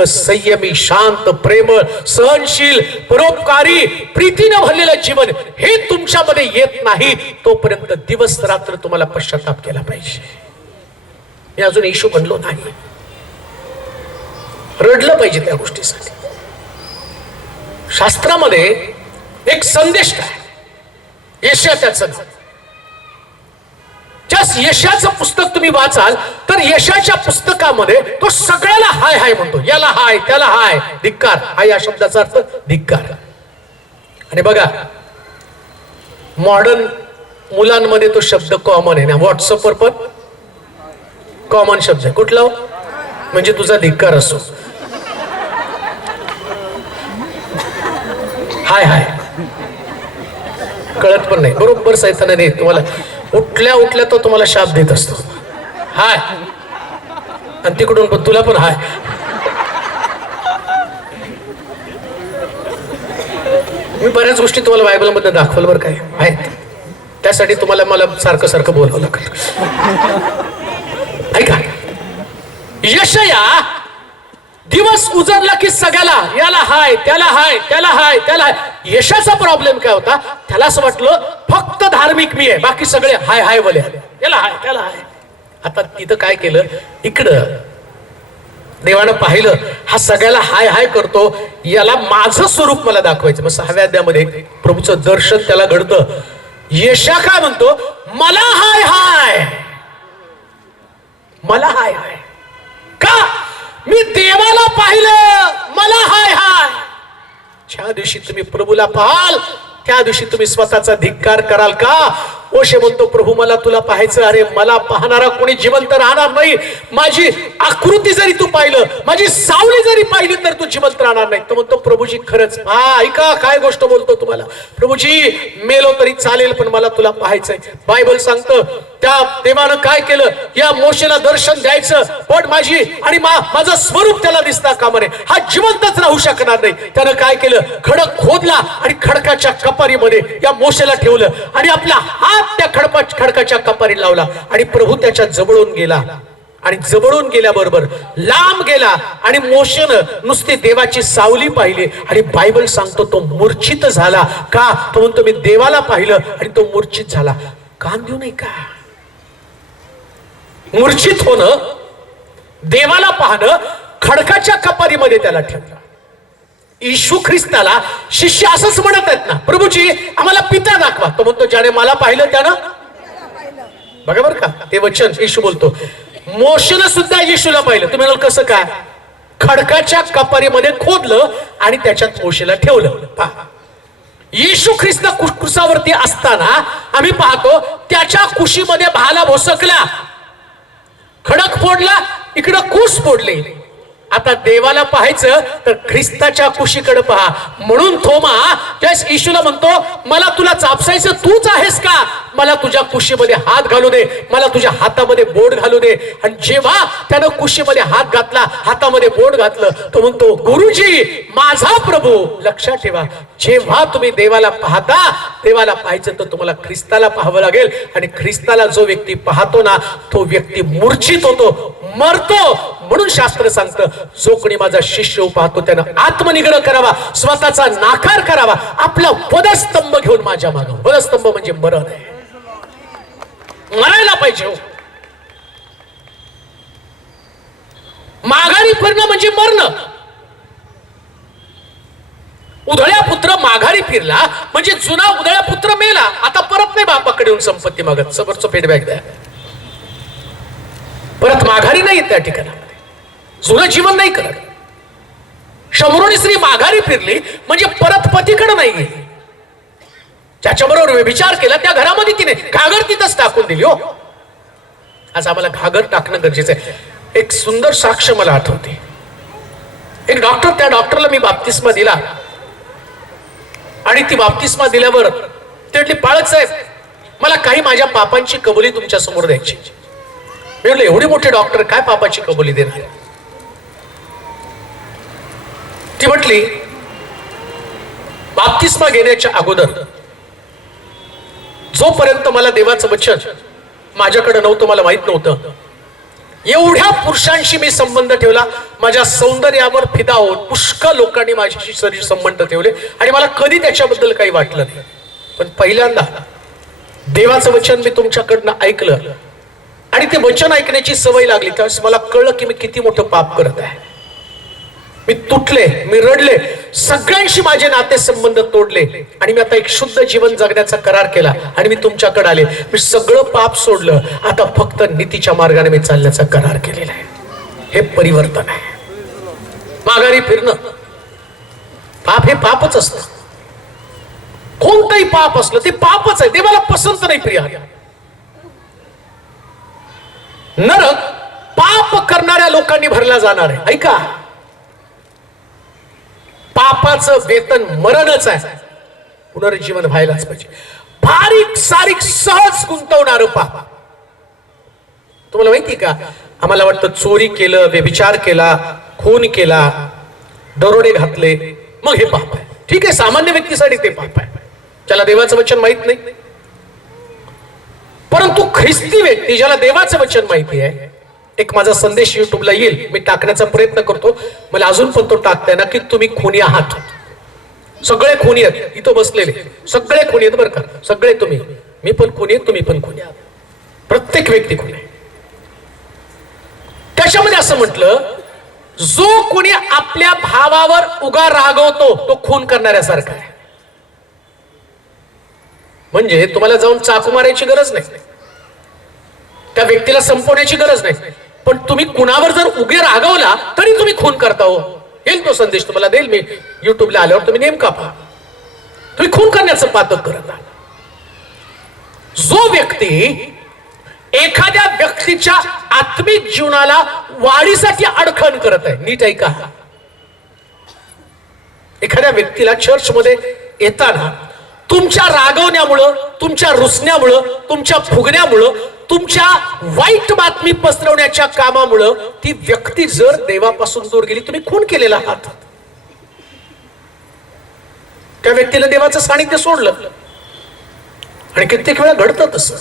संयमी, शांत, प्रेमळ, सहनशील, परोपकारी, प्रीतीने भरलेलं जीवन हे तुमच्यामध्ये येत नाही तोपर्यंत दिवस रात्र तुम्हाला पश्चाताप केला पाहिजे. मी अजून येशू बनलो नाही, रडलं पाहिजे त्या गोष्टीसाठी. शास्त्रामध्ये एक संदेश आहे, यशाचं. यशाचं पुस्तक तुम्ही वाचाल तर यशाच्या पुस्तकामध्ये तो सगळ्याला हाय हाय म्हणतो. याला हाय, त्याला हाय, धिक्कार. हाय या शब्दाचा अर्थ धिक्कार. आणि बघा मॉडर्न मुलांमध्ये तो शब्द कॉमन आहे ना. व्हॉट्सअपवर पण कॉमन शब्द आहे. कुठला? म्हणजे तुझा धिक्कार असो. हाय हाय कळत पण नाही. बरोबर सैतानाने तुम्हाला उठल्या उठल्या तो तुम्हाला शाप देत असतो. हाय, आणि तिकडून पण तुला पण हाय. मी बऱ्याच गोष्टी तुम्हाला बायबलमध्ये दाखवलं बरं काय आहेत. त्यासाठी तुम्हाला मला सारखं सारखं बोलावं लागलं. ऐका, यशया दिवस उजळला की सगळ्याला याला हाय, त्याला हाय, त्याला हाय, त्याला हाय. यशाचा प्रॉब्लेम काय होता? त्याला असं वाटलं फक्त धार्मिक मी आहे, बाकी सगळे हाय हाय बोले, त्याला हाय, त्याला हाय. आता तिथं काय केलं? इकडं देवानं पाहिलं हा सगळ्याला हाय हाय करतो, याला माझं स्वरूप मला दाखवायचं. मग 6व्या अध्यायामध्ये प्रभूचं दर्शन त्याला घडतं. यशा काय म्हणतो? मला हाय हाय, मला हाय हाय. का? मी देवाला पाहिलं, मला हाय हाय. ज्या दिवशी तुम्ही प्रभूला पाहाल त्या दिवशी तुम्ही स्वतःचा धिक्कार कराल का? ओशे म्हणतो प्रभू मला तुला पाहायचं. अरे मला पाहणारा कोणी जिवंत राहणार नाही. माझी आकृती जरी तू पाहिलं, माझी सावली जरी पाहिली तर तू जिवंत राहणार नाही. तो म्हणतो प्रभूजी खरंच. हा ऐका काय गोष्ट बोलतो तुम्हाला. प्रभूजी मेलो तरी चालेल पण मला तुला पाहायचंय. बायबल सांगतं त्या देवानं काय केलं? या मोशेला दर्शन द्यायचं पण माझी आणि माझं स्वरूप त्याला दिसता कामा नये. हा जिवंतच राहू शकणार नाही. त्यानं काय केलं? खडक खोदला आणि खडकाच्या कपारीमध्ये या मोशेला ठेवलं आणि आपला हात त्या खडकाच्या कपारी लावला आणि प्रभू त्याच्या जवळून गेला. आणि जवळून गेल्याबरोबर लांब गेला आणि मोशेनं नुसती देवाची सावली पाहिली आणि बायबल सांगतो तो मूर्छित झाला. का? तो म्हणतो मी देवाला पाहिलं आणि तो मूर्छित झाला. कान देऊ नये का? मूर्छित होणं, देवाला पाहणं, खडकाच्या कपारीमध्ये त्याला ठेवलं. येशू ख्रिस्ताला शिष्य असंच म्हणत आहेत ना, प्रभूजी आम्हाला पिता दाखवा. तो म्हणतो ज्याने मला पाहिलं त्यानं. बघा बरं का ते वचन येशू बोलतो. मोशेनं सुद्धा येशूला पाहिलं. तुम्ही म्हणाल कसं काय? खडकाच्या कपारीमध्ये खोदलं आणि त्याच्यात मोशेला ठेवलं. पहा, येशू ख्रिस्त क्रुसावरती असताना आम्ही पाहतो त्याच्या कुशीमध्ये भाला भोसकला, खडक फोडला, इकडं कुश फोडले. आता देवाला पाहायचं तर ख्रिस्ताच्या कुशीकडे पहा. म्हणून थोमा त्यास येशूला म्हणतो मला तुला चापसायचं तूच आहेस का? मला तुझ्या कुशीमध्ये हात घालू दे, मला तुझ्या हातामध्ये बोट घालू दे. आणि जेव्हा त्यानं कुशीमध्ये हात घातला, हातामध्ये बोट घातलं, तो म्हणतो गुरुजी माझा प्रभू. लक्षात ठेवा, जेव्हा तुम्ही देवाला पाहता, देवाला पाहायचं तर तुम्हाला ख्रिस्ताला पाहावं लागेल. आणि ख्रिस्ताला जो व्यक्ती पाहतो ना तो व्यक्ती मूर्छित होतो, मरतो. म्हणून शास्त्र सांगतं जो कोणी माझा शिष्य पाहतो त्यानं आत्मनिग्रह करावा, स्वतःचा नाकार करावा, आपला वधस्तंभ घेऊन माझ्या मागं. वधस्तंभ म्हणजे मरण आहे, मरायला पाहिजे. माघारी फिरणं म्हणजे मरणं. उधळ्या पुत्र माघारी फिरला म्हणजे जुना उधळ्या पुत्र मेला, आता परत नाही बापाकडे येऊन संपत्ती मागत. सबरचं फीडबॅक द्या. परत माघारी नाही त्या ठिकाणी, जुनं जीवन नाही करत. शमरोनी स्त्री माघारी फिरली म्हणजे परत पतीकडे नाही गेली. ज्याच्याबरोबर व्यभिचार केला त्या घरामध्ये तिने घागर तिथंच टाकून दिली. हो, आज आम्हाला घागर टाकणं गरजेचं आहे. एक सुंदर साक्ष मला आठवते. एक डॉक्टर, त्या डॉक्टरला मी बाप्तिस्मा दिला आणि ती बाप्तिस्मा दिल्यावर ते म्हटली पाळक साहेब मला काही माझ्या पापांची कबुली तुमच्या समोर द्यायची. मी म्हटलं एवढी मोठी डॉक्टर काय पापाची कबुली देणार? ती म्हटली बाप्तिस्मा घेण्याच्या अगोदर जोपर्यंत मला देवाचं वचन माझ्याकडे नव्हतं, मला माहित नव्हतं, एवढ्या पुरुषांशी मी संबंध ठेवला, माझ्या सौंदर्यावर फिदा होऊन पुष्कळ लोकांनी माझ्याशी शरीर संबंध ठेवले आणि मला कधी त्याच्याबद्दल काही वाटलं नाही. पण पहिल्यांदा देवाचं वचन मी तुमच्याकडनं ऐकलं आणि ते वचन ऐकण्याची सवय लागली, त्यावेळेस मला कळलं की मी किती मोठं पाप करत आहे. मी तुटले, मी रडले, सगळ्यांशी माझे नाते संबंध तोडले आणि मी आता एक शुद्ध जीवन जगण्याचा करार केला आणि मी तुमच्याकडे आले. मी सगळं पाप सोडलं, आता फक्त नीतीच्या मार्गाने मी चालण्याचा करार केलेला आहे. हे परिवर्तन आहे. माघारी फिरणं, पाप हे पापच असतं. कोणतंही पाप असलं ते पापच आहे, देवाला पसंत नाही. प्रिया, नरक पाप करणाऱ्या लोकांनी भरला जाणार आहे. ऐका, पापाचं वेतन मरणच आहे. पुनर्जीवन व्हायलाच पाहिजे. बारीक सारीक सहज गुंतवणार पाप. तुम्हाला माहिती का, आम्हाला वाटतं चोरी केलं, व्यभिचार केला, खून केला, दरोडे घातले, मग हे पाप आहे. ठीक आहे, सामान्य व्यक्तीसाठी ते पाप आहे, ज्याला देवाचं वचन माहित नाही. परंतु ख्रिस्ती व्यक्ती ज्याला देवाचं वचन माहिती आहे, एक माझा संदेश युट्यूबला येईल, मी टाकण्याचा प्रयत्न करतो. मला अजून पण तो टाकताय ना की तुम्ही खुनी आहात. सगळे खुनी आहेत, इथं बसलेले सगळे खुनी आहेत बरं का. सगळे तुम्ही, मी पण खुनी आहे, तुम्ही पण खुनी आहात. प्रत्येक व्यक्ती खुनी आहे. त्याच्यामध्ये असं म्हटलं, जो कोणी आपल्या भावावर उगा रागवतो तो खून करणाऱ्यासारखा आहे. म्हणजे तुम्हाला जाऊन चाकू मारायची गरज नाही, त्या व्यक्तीला संपवण्याची गरज नाही, पण तुम्ही कुणावर जर उगे रागवला तरी तुम्ही खून करता. हो, येईल तो संदेश तुम्हाला देईल मी युट्यूबला आल्यावर, तुम्ही नेमका पहा. तुम्ही खून करण्याचं पातक करत आहात. जो व्यक्ती एखाद्या व्यक्तीच्या आत्मिक जीवनाला वाढीसाठी अडखण करत आहे, नीट ऐका, एखाद्या व्यक्तीला चर्चमध्ये येताना तुमच्या रागवण्यामुळं, तुमच्या रुसण्यामुळं, तुमच्या फुगण्यामुळं, तुमच्या वाईट बातमी पसरवण्याच्या कामामुळं ती व्यक्ती जर देवापासून दूर गेली, तुम्ही खून केलेला आहात. त्या व्यक्तीला देवाचं सानिध्य सोडलं. आणि कित्येक वेळा घडतं तसं.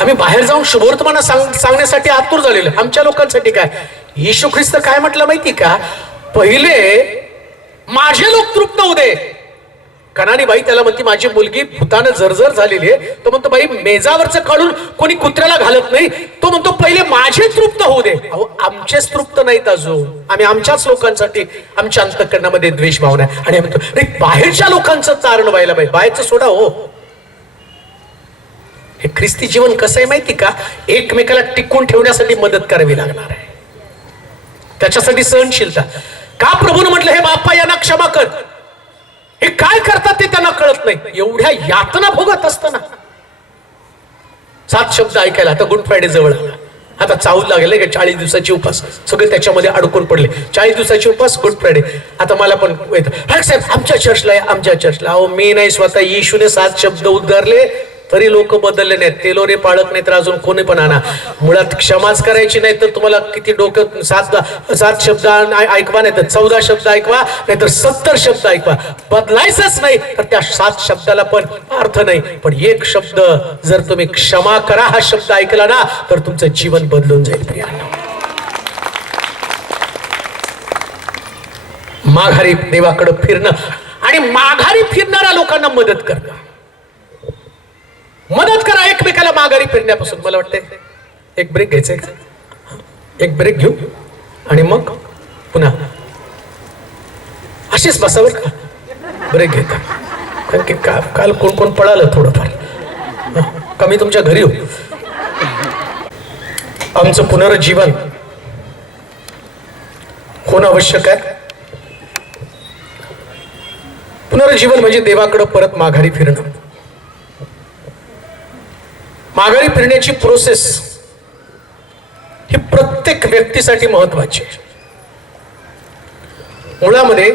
आम्ही बाहेर जाऊन शुभवर्तमान सांगण्यासाठी आतुर झालेलो. आमच्या लोकांसाठी काय, येशू ख्रिस्त काय म्हटलं माहिती का, पहिले माझे लोक तृप्त होऊ दे. कनानी बाई त्याला म्हणती, माझी मुलगी भूतानं जर्जर झालेली आहे. तो म्हणतो, बाई मेजावरचं काढून कोणी कुत्र्याला घालत नाही. तो म्हणतो, पहिले माझे तृप्त होऊ दे. अहो, आमचेच तृप्त नाहीत अजून. आम्ही आमच्याच लोकांसाठी, आमच्या अंतःकरणामध्ये द्वेष भावना आहे आणि आम्ही म्हणतो, नाही बाहेरच्या लोकांचं चारण व्हायला पाहिजे. बाहेरचं सोडा हो. हे ख्रिस्ती जीवन कसं आहे माहिती का, एकमेकाला टिकून ठेवण्यासाठी मदत करावी लागणार आहे. त्याच्यासाठी सहनशीलता. का प्रभूने म्हटलं, हे बाप्पा यांना क्षमा कर. हे काय करतात ते त्यांना कळत नाही. एवढ्या यातना भोगत असताना 7 शब्द ऐकायला. आता गुड फ्रायडे जवळ आला, आता चावू लागले का 40 दिवसाची उपास, सगळे त्याच्यामध्ये अडकून पडले. 40 दिवसाची उपास, गुड फ्रायडे. आता मला पण येतं, साहेब आमच्या चर्चला आहे, आमच्या चर्चला. अहो, मी नाही, स्वतः येशूने 7 शब्द उद्गारले तरी लोक बदलले नाहीत. तेलोरे पाळत नाही तर अजून कोणी पण आणा. मुळात क्षमाच करायची नाही तर तुम्हाला किती डोकं, 7 शब्द ऐकवा, नाही तर 14 शब्द ऐकवा, नाही तर 70 शब्द ऐकवा. बदलायचंच नाही तर त्या 7 शब्दाला पण अर्थ नाही. पण एक शब्द जर तुम्ही क्षमा करा हा शब्द ऐकला ना, तर तुमचं जीवन बदलून जाईल. प्रियांनो, माघारी देवाकडे फिरणं आणि माघारी फिरणाऱ्या लोकांना मदत करणं. मदत करा एकमेकाला माघारी फिरण्यापासून. मला वाटतंय एक ब्रेक घ्यायचा, एक ब्रेक घेऊ आणि मग पुन्हा अशीच बसावर का ब्रेक घेता. कारण की काल कोण कोण पळालं थोडंफार. कमी तुमच्या घरी हो. आमचं पुनर्जीवन होणं आवश्यक आहे. पुनर्जीवन म्हणजे देवाकडे परत माघारी फिरणं. माघारी फिरण्याची प्रोसेस ही प्रत्येक व्यक्तीसाठी महत्वाची आहे. मुळामध्ये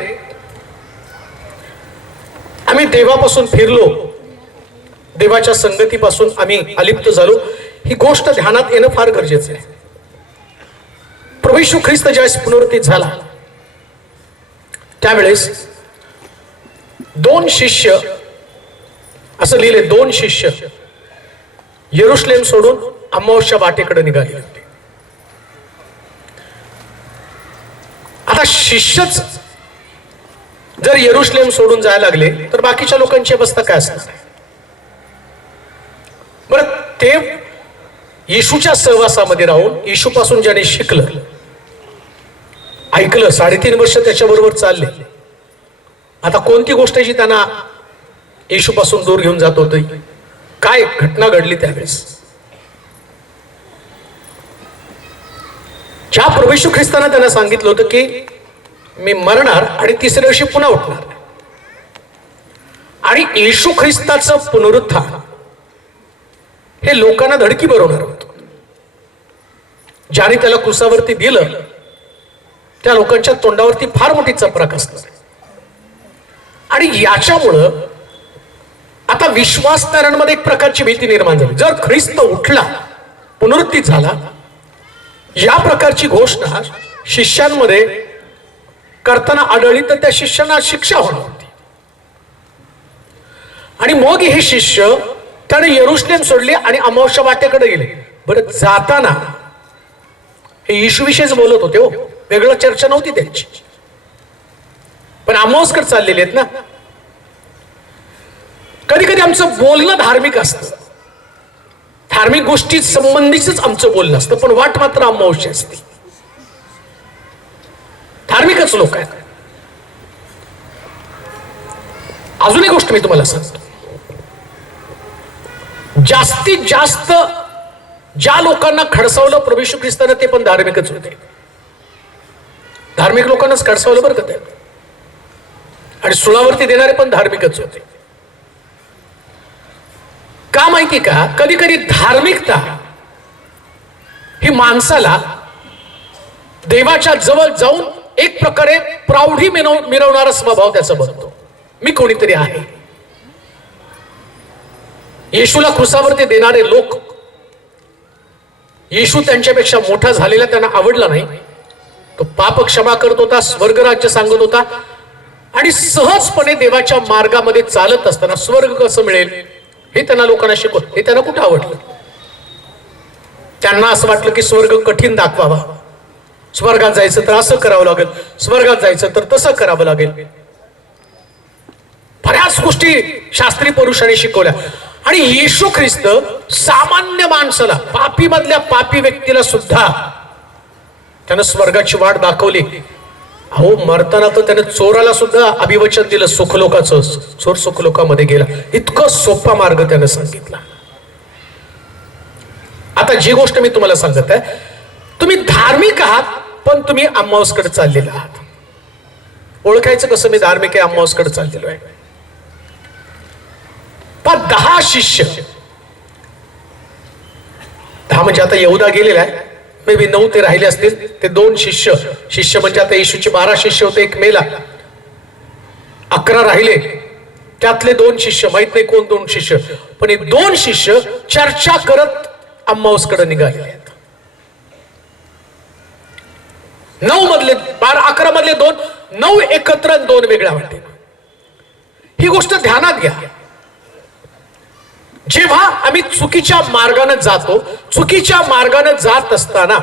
आम्ही देवापासून फिरलो, देवाच्या संगतीपासून आम्ही अलिप्त झालो, ही गोष्ट ध्यानात येणं फार गरजेचं आहे. प्रभू येशू ख्रिस्त ज्यावेळेस पुनरुत्थित झाला त्यावेळेस 2 शिष्य, असं लिहिले, 2 शिष्य यरुशलेम सोडून अमावस्या वाटेकडे निघाले होते. आता शिष्यच जर यरुशलेम सोडून जायला लागले तर बाकीच्या लोकांची अवस्था काय असणार? बरं, ते येशूच्या सहवासामध्ये राहून येशूपासून ज्याने शिकलं, ऐकलं, 3.5 वर्ष त्याच्याबरोबर चालले, आता कोणती गोष्ट जी त्यांना येशूपासून दूर घेऊन जात होती? काय घटना घडली त्यावेळेस? ज्या प्रभू येशू ख्रिस्ताने त्यांना सांगितलं होतं की मी मरणार आणि 3ऱ्या दिवशी पुन्हा उठणार, आणि येशू ख्रिस्ताचं पुनरुत्थान हे लोकांना धडकी भरवणार होतं. ज्याने त्याला क्रुसावरती दिलं त्या लोकांच्या तोंडावरती फार मोठी चपराक असते. आणि याच्यामुळं आता विश्वासणाऱ्यांमध्ये एक प्रकारची भीती निर्माण झाली. जर ख्रिस्त उठला, पुनरुत्थित झाला, या प्रकारची घोषणा शिष्यांमध्ये करताना आढळली तर त्या शिष्यांना शिक्षा होणार होती. आणि मग हे शिष्य त्याने यरुशलेम सोडले आणि अमावस्या वाटेकडे गेले. बरं, जाताना हे येशूविषयीच बोलत होते, हो, वेगळं चर्चा नव्हती त्यांची, पण अमावस्याकडे चाललेले आहेत ना. कधी कधी आमचं बोलणं धार्मिक असतं, धार्मिक गोष्टी संबंधीच आमचं बोलणं असतं, पण वाट मात्र अमावस्या असते. धार्मिकच लोक आहेत. अजून एक गोष्ट मी तुम्हाला सांगतो, जास्तीत जास्त ज्या लोकांना खडसावलं प्रभू येशू ख्रिस्ताने ते पण धार्मिकच होते. धार्मिक लोकांनाच खडसावलं बरं का ते, आणि सुळावरती देणारे पण धार्मिकच होते. का माहिती का? कधी कधी धार्मिकता ही माणसाला देवाच्या जवळ जाऊन एक प्रकारे प्रौढी मिरवणारा स्वभाव त्याचा बनतो. मी कोणीतरी आहे. येशूला क्रुसावरती देणारे लोक, येशू त्यांच्यापेक्षा मोठा झालेला त्यांना आवडला नाही. तो पाप क्षमा करत होता, स्वर्ग राज्य सांगत होता, आणि सहजपणे देवाच्या मार्गामध्ये चालत असताना स्वर्ग कसं मिळेल हे त्यांना लोकांना शिकवत. हे त्यांना कुठं आवडलं? त्यांना असं वाटलं की स्वर्ग कठीण दाखवावा, स्वर्गात जायचं तर असं करावं लागेल, स्वर्गात जायचं तर तसं करावं लागेल. बऱ्याच गोष्टी शास्त्री पुरुषांनी शिकवल्या. आणि येशू ख्रिस्त सामान्य माणसाला, पापी मधल्या पापी व्यक्तीला सुद्धा त्यानं स्वर्गाची वाट दाखवली. अहो, मरताना तर त्याने चोराला सुद्धा अभिवचन दिलं, सुखलोकाचं. चोर सुखलोकामध्ये गेला. इतकं सोपा मार्ग त्यानं सांगितला. आता जी गोष्ट मी तुम्हाला सांगत आहे, तुम्ही धार्मिक आहात पण तुम्ही अमावस्याकडे चाललेला आहात. ओळखायचं कसं मी धार्मिक आहे, अमावस्याकडे चाललेलो आहे? 10 शिष्य, 10 म्हणजे आता यहुदा गेलेला आहे, मे बी 9 ते राहिले असतील. ते 2 शिष्य म्हणजे आता येशूचे 12 शिष्य होते, एक मेला, 11 राहिले. त्यातले 2 शिष्य, माहित नाही कोण 2 शिष्य, पण हे 2 शिष्य चर्चा करत अम्माऊसकडे निघाले आहेत. 9 मधले 12, 11 मधले 2, 9 एकत्र, 2 वेगळ्या वाटे. ही गोष्ट ध्यानात घ्या. जेव्हा आम्ही चुकीच्या मार्गाने जातो, चुकीच्या मार्गाने जात असताना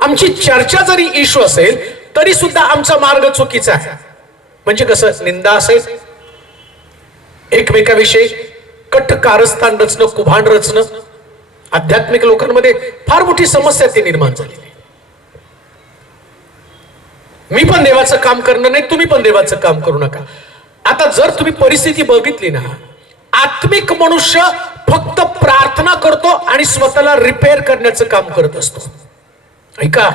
आमची चर्चा जरी येशू असेल तरी सुद्धा आमचा मार्ग चुकीचा आहे. म्हणजे कसं? निंदा असेल, एकमेकाविषयी कट कारस्थान रचणं, कुभांड रचणं. आध्यात्मिक लोकांमध्ये फार मोठी समस्या ती निर्माण झालेली. मी पण देवाचं काम करणार नाही, तुम्ही पण देवाचं काम करू नका. आता जर तुम्ही परिस्थिती बघितली ना, आत्मिक मनुष्य फक्त प्रार्थना करतो आणि स्वतःला रिपेअर करण्याचं काम करत असतो. ऐका,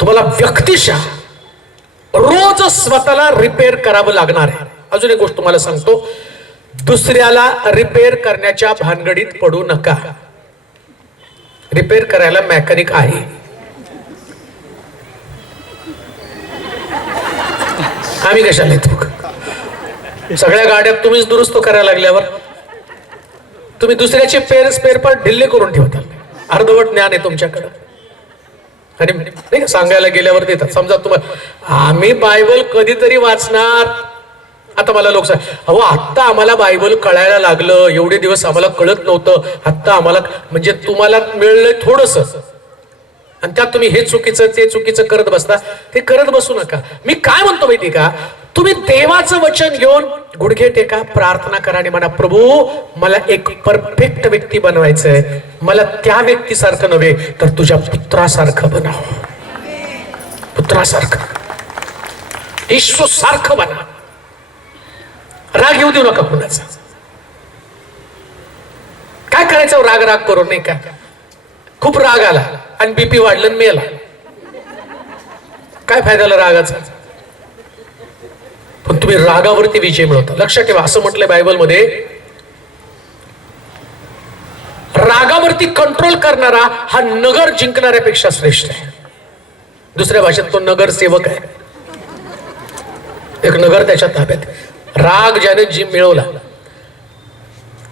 तुम्हाला व्यक्तिशः रोज स्वतःला रिपेअर करावं लागणार आहे. अजून एक गोष्ट तुम्हाला सांगतो, दुसऱ्याला रिपेअर करण्याच्या भानगडीत पडू नका. रिपेअर करायला मेकॅनिक आहे. आम्ही कशाला येतो? सगळ्या गाड्या तुम्हीच दुरुस्त करायला लागल्यावर तुम्ही दुसऱ्याचे स्पेअर पार्ट ढिल्ले करून ठेवता. अर्धवट ज्ञान आहे तुमच्याकडे आणि नाही सांगायला गेल्यावर देतात. समजा तुम्हाला आम्ही बायबल कधीतरी वाचणार, आता मला लोक सांग, अहो आत्ता आम्हाला बायबल कळायला लागलं, एवढे दिवस आम्हाला कळत नव्हतं, आत्ता आम्हाला, म्हणजे तुम्हाला मिळलंय थोडस आणि त्यात तुम्ही हे चुकीचं ते चुकीचं करत बसता. ते करत बसू नका. मी काय म्हणतो माहिती का, तुम्ही देवाचं वचन घेऊन गुडघे टेका, प्रार्थना करा आणि म्हणा, प्रभू मला एक परफेक्ट व्यक्ती बनवायचंय, मला त्या व्यक्तीसारखं नव्हे तर तुझ्या पुत्रासारखं बनव, पुत्रासारखं, येशू सारखं बना. राग येऊ देऊ नका कुणाचा. काय करायचं राग राग करून, नाही का, खूप राग आला आणि बीपी वाढलं आणि मेला, काय फायदा रागाचा. पण तुम्ही रागावरती विजय मिळवता. लक्षात ठेवा, असं म्हटलंय बायबल मध्ये, रागावरती कंट्रोल करणारा हा नगर जिंकणाऱ्यापेक्षा श्रेष्ठ आहे. दुसऱ्या भाषेत तो नगरसेवक आहे. एक नगर त्याच्या ताब्यात. राग ज्याने जिम मिळवला,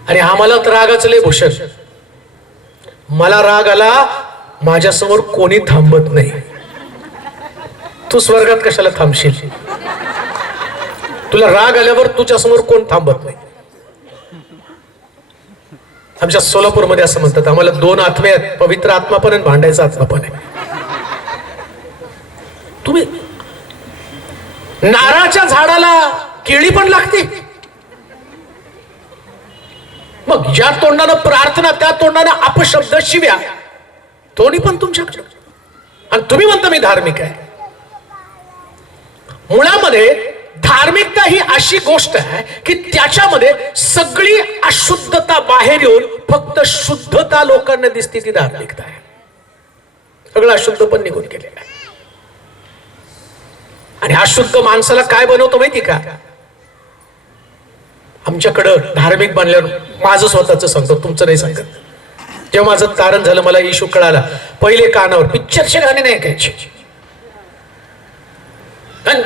आणि आम्हाला तर रागाचं लय भूषण, मला राग आला, माझ्यासमोर कोणी थांबत नाही. तू स्वर्गात कशाला थांबशील? तुला राग आल्यावर तुझ्या समोर कोण थांबत नाही. आमच्या सोलापूरमध्ये असं म्हणतात, आम्हाला दोन आत्मे आहेत, पवित्र आत्मा पण आणि भांडायचा आत्मा पण आहे. तुम्ही नारळाच्या झाडाला केळी पण लागते, मग ज्या तोंडानं प्रार्थना त्या तोंडानं अपशब्द शिव्या, दोन्ही पण तुमच्याकडे, आणि तुम्ही म्हणता मी धार्मिक आहे. मुळामध्ये धार्मिकता ही अशी गोष्ट आहे की त्याच्यामध्ये सगळी अशुद्धता बाहेर येऊन फक्त शुद्धता लोकांना दिसते, ती धार्मिकता आहे. सगळं अशुद्ध पण निघून गेलेलं आहे. आणि अशुद्ध माणसाला काय बनवतो माहिती का? आमच्याकडं धार्मिक बनल्यावर माझं स्वतःच सांगतो, तुमचं नाही सांगत. जेव्हा माझं तारण झालं, मला येशू कळाला, पहिले कानावर पिक्चरचे गाणे नाही ऐकायचे,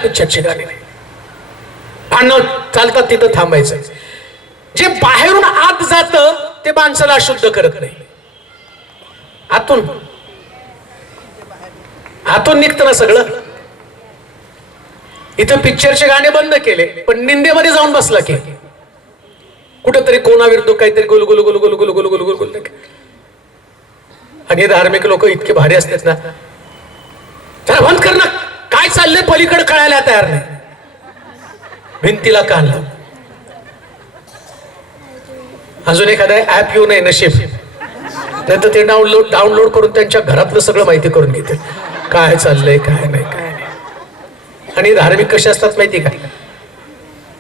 पिक्चरचे गाणे नाही, भांडण चालतात तिथं थांबायचं. जे बाहेरून आत जात ते माणसाला अशुद्ध करत नाही, आतून आतून निघतं ना सगळं. इथं पिक्चरचे गाणे बंद केले, पण निंदेमध्ये जाऊन बसला की कुठंतरी कोणाविरुद्ध काहीतरी गुल गुल गुल गुल गुल गुल गुल गुल गुल. आणि धार्मिक लोक इतके भारी असतात ना, जरा बंद कर ना, काय चाललंय पलीकडे कळायला तयार नाही, भिंतीला कान लाव. अजून एखादा ऍप येऊ नये नशीब, तर ते डाउनलोड करून त्यांच्या घरातलं सगळं माहिती करून घेते, काय चाललंय काय नाही काय नाही. आणि धार्मिक कसे असतात माहिती का,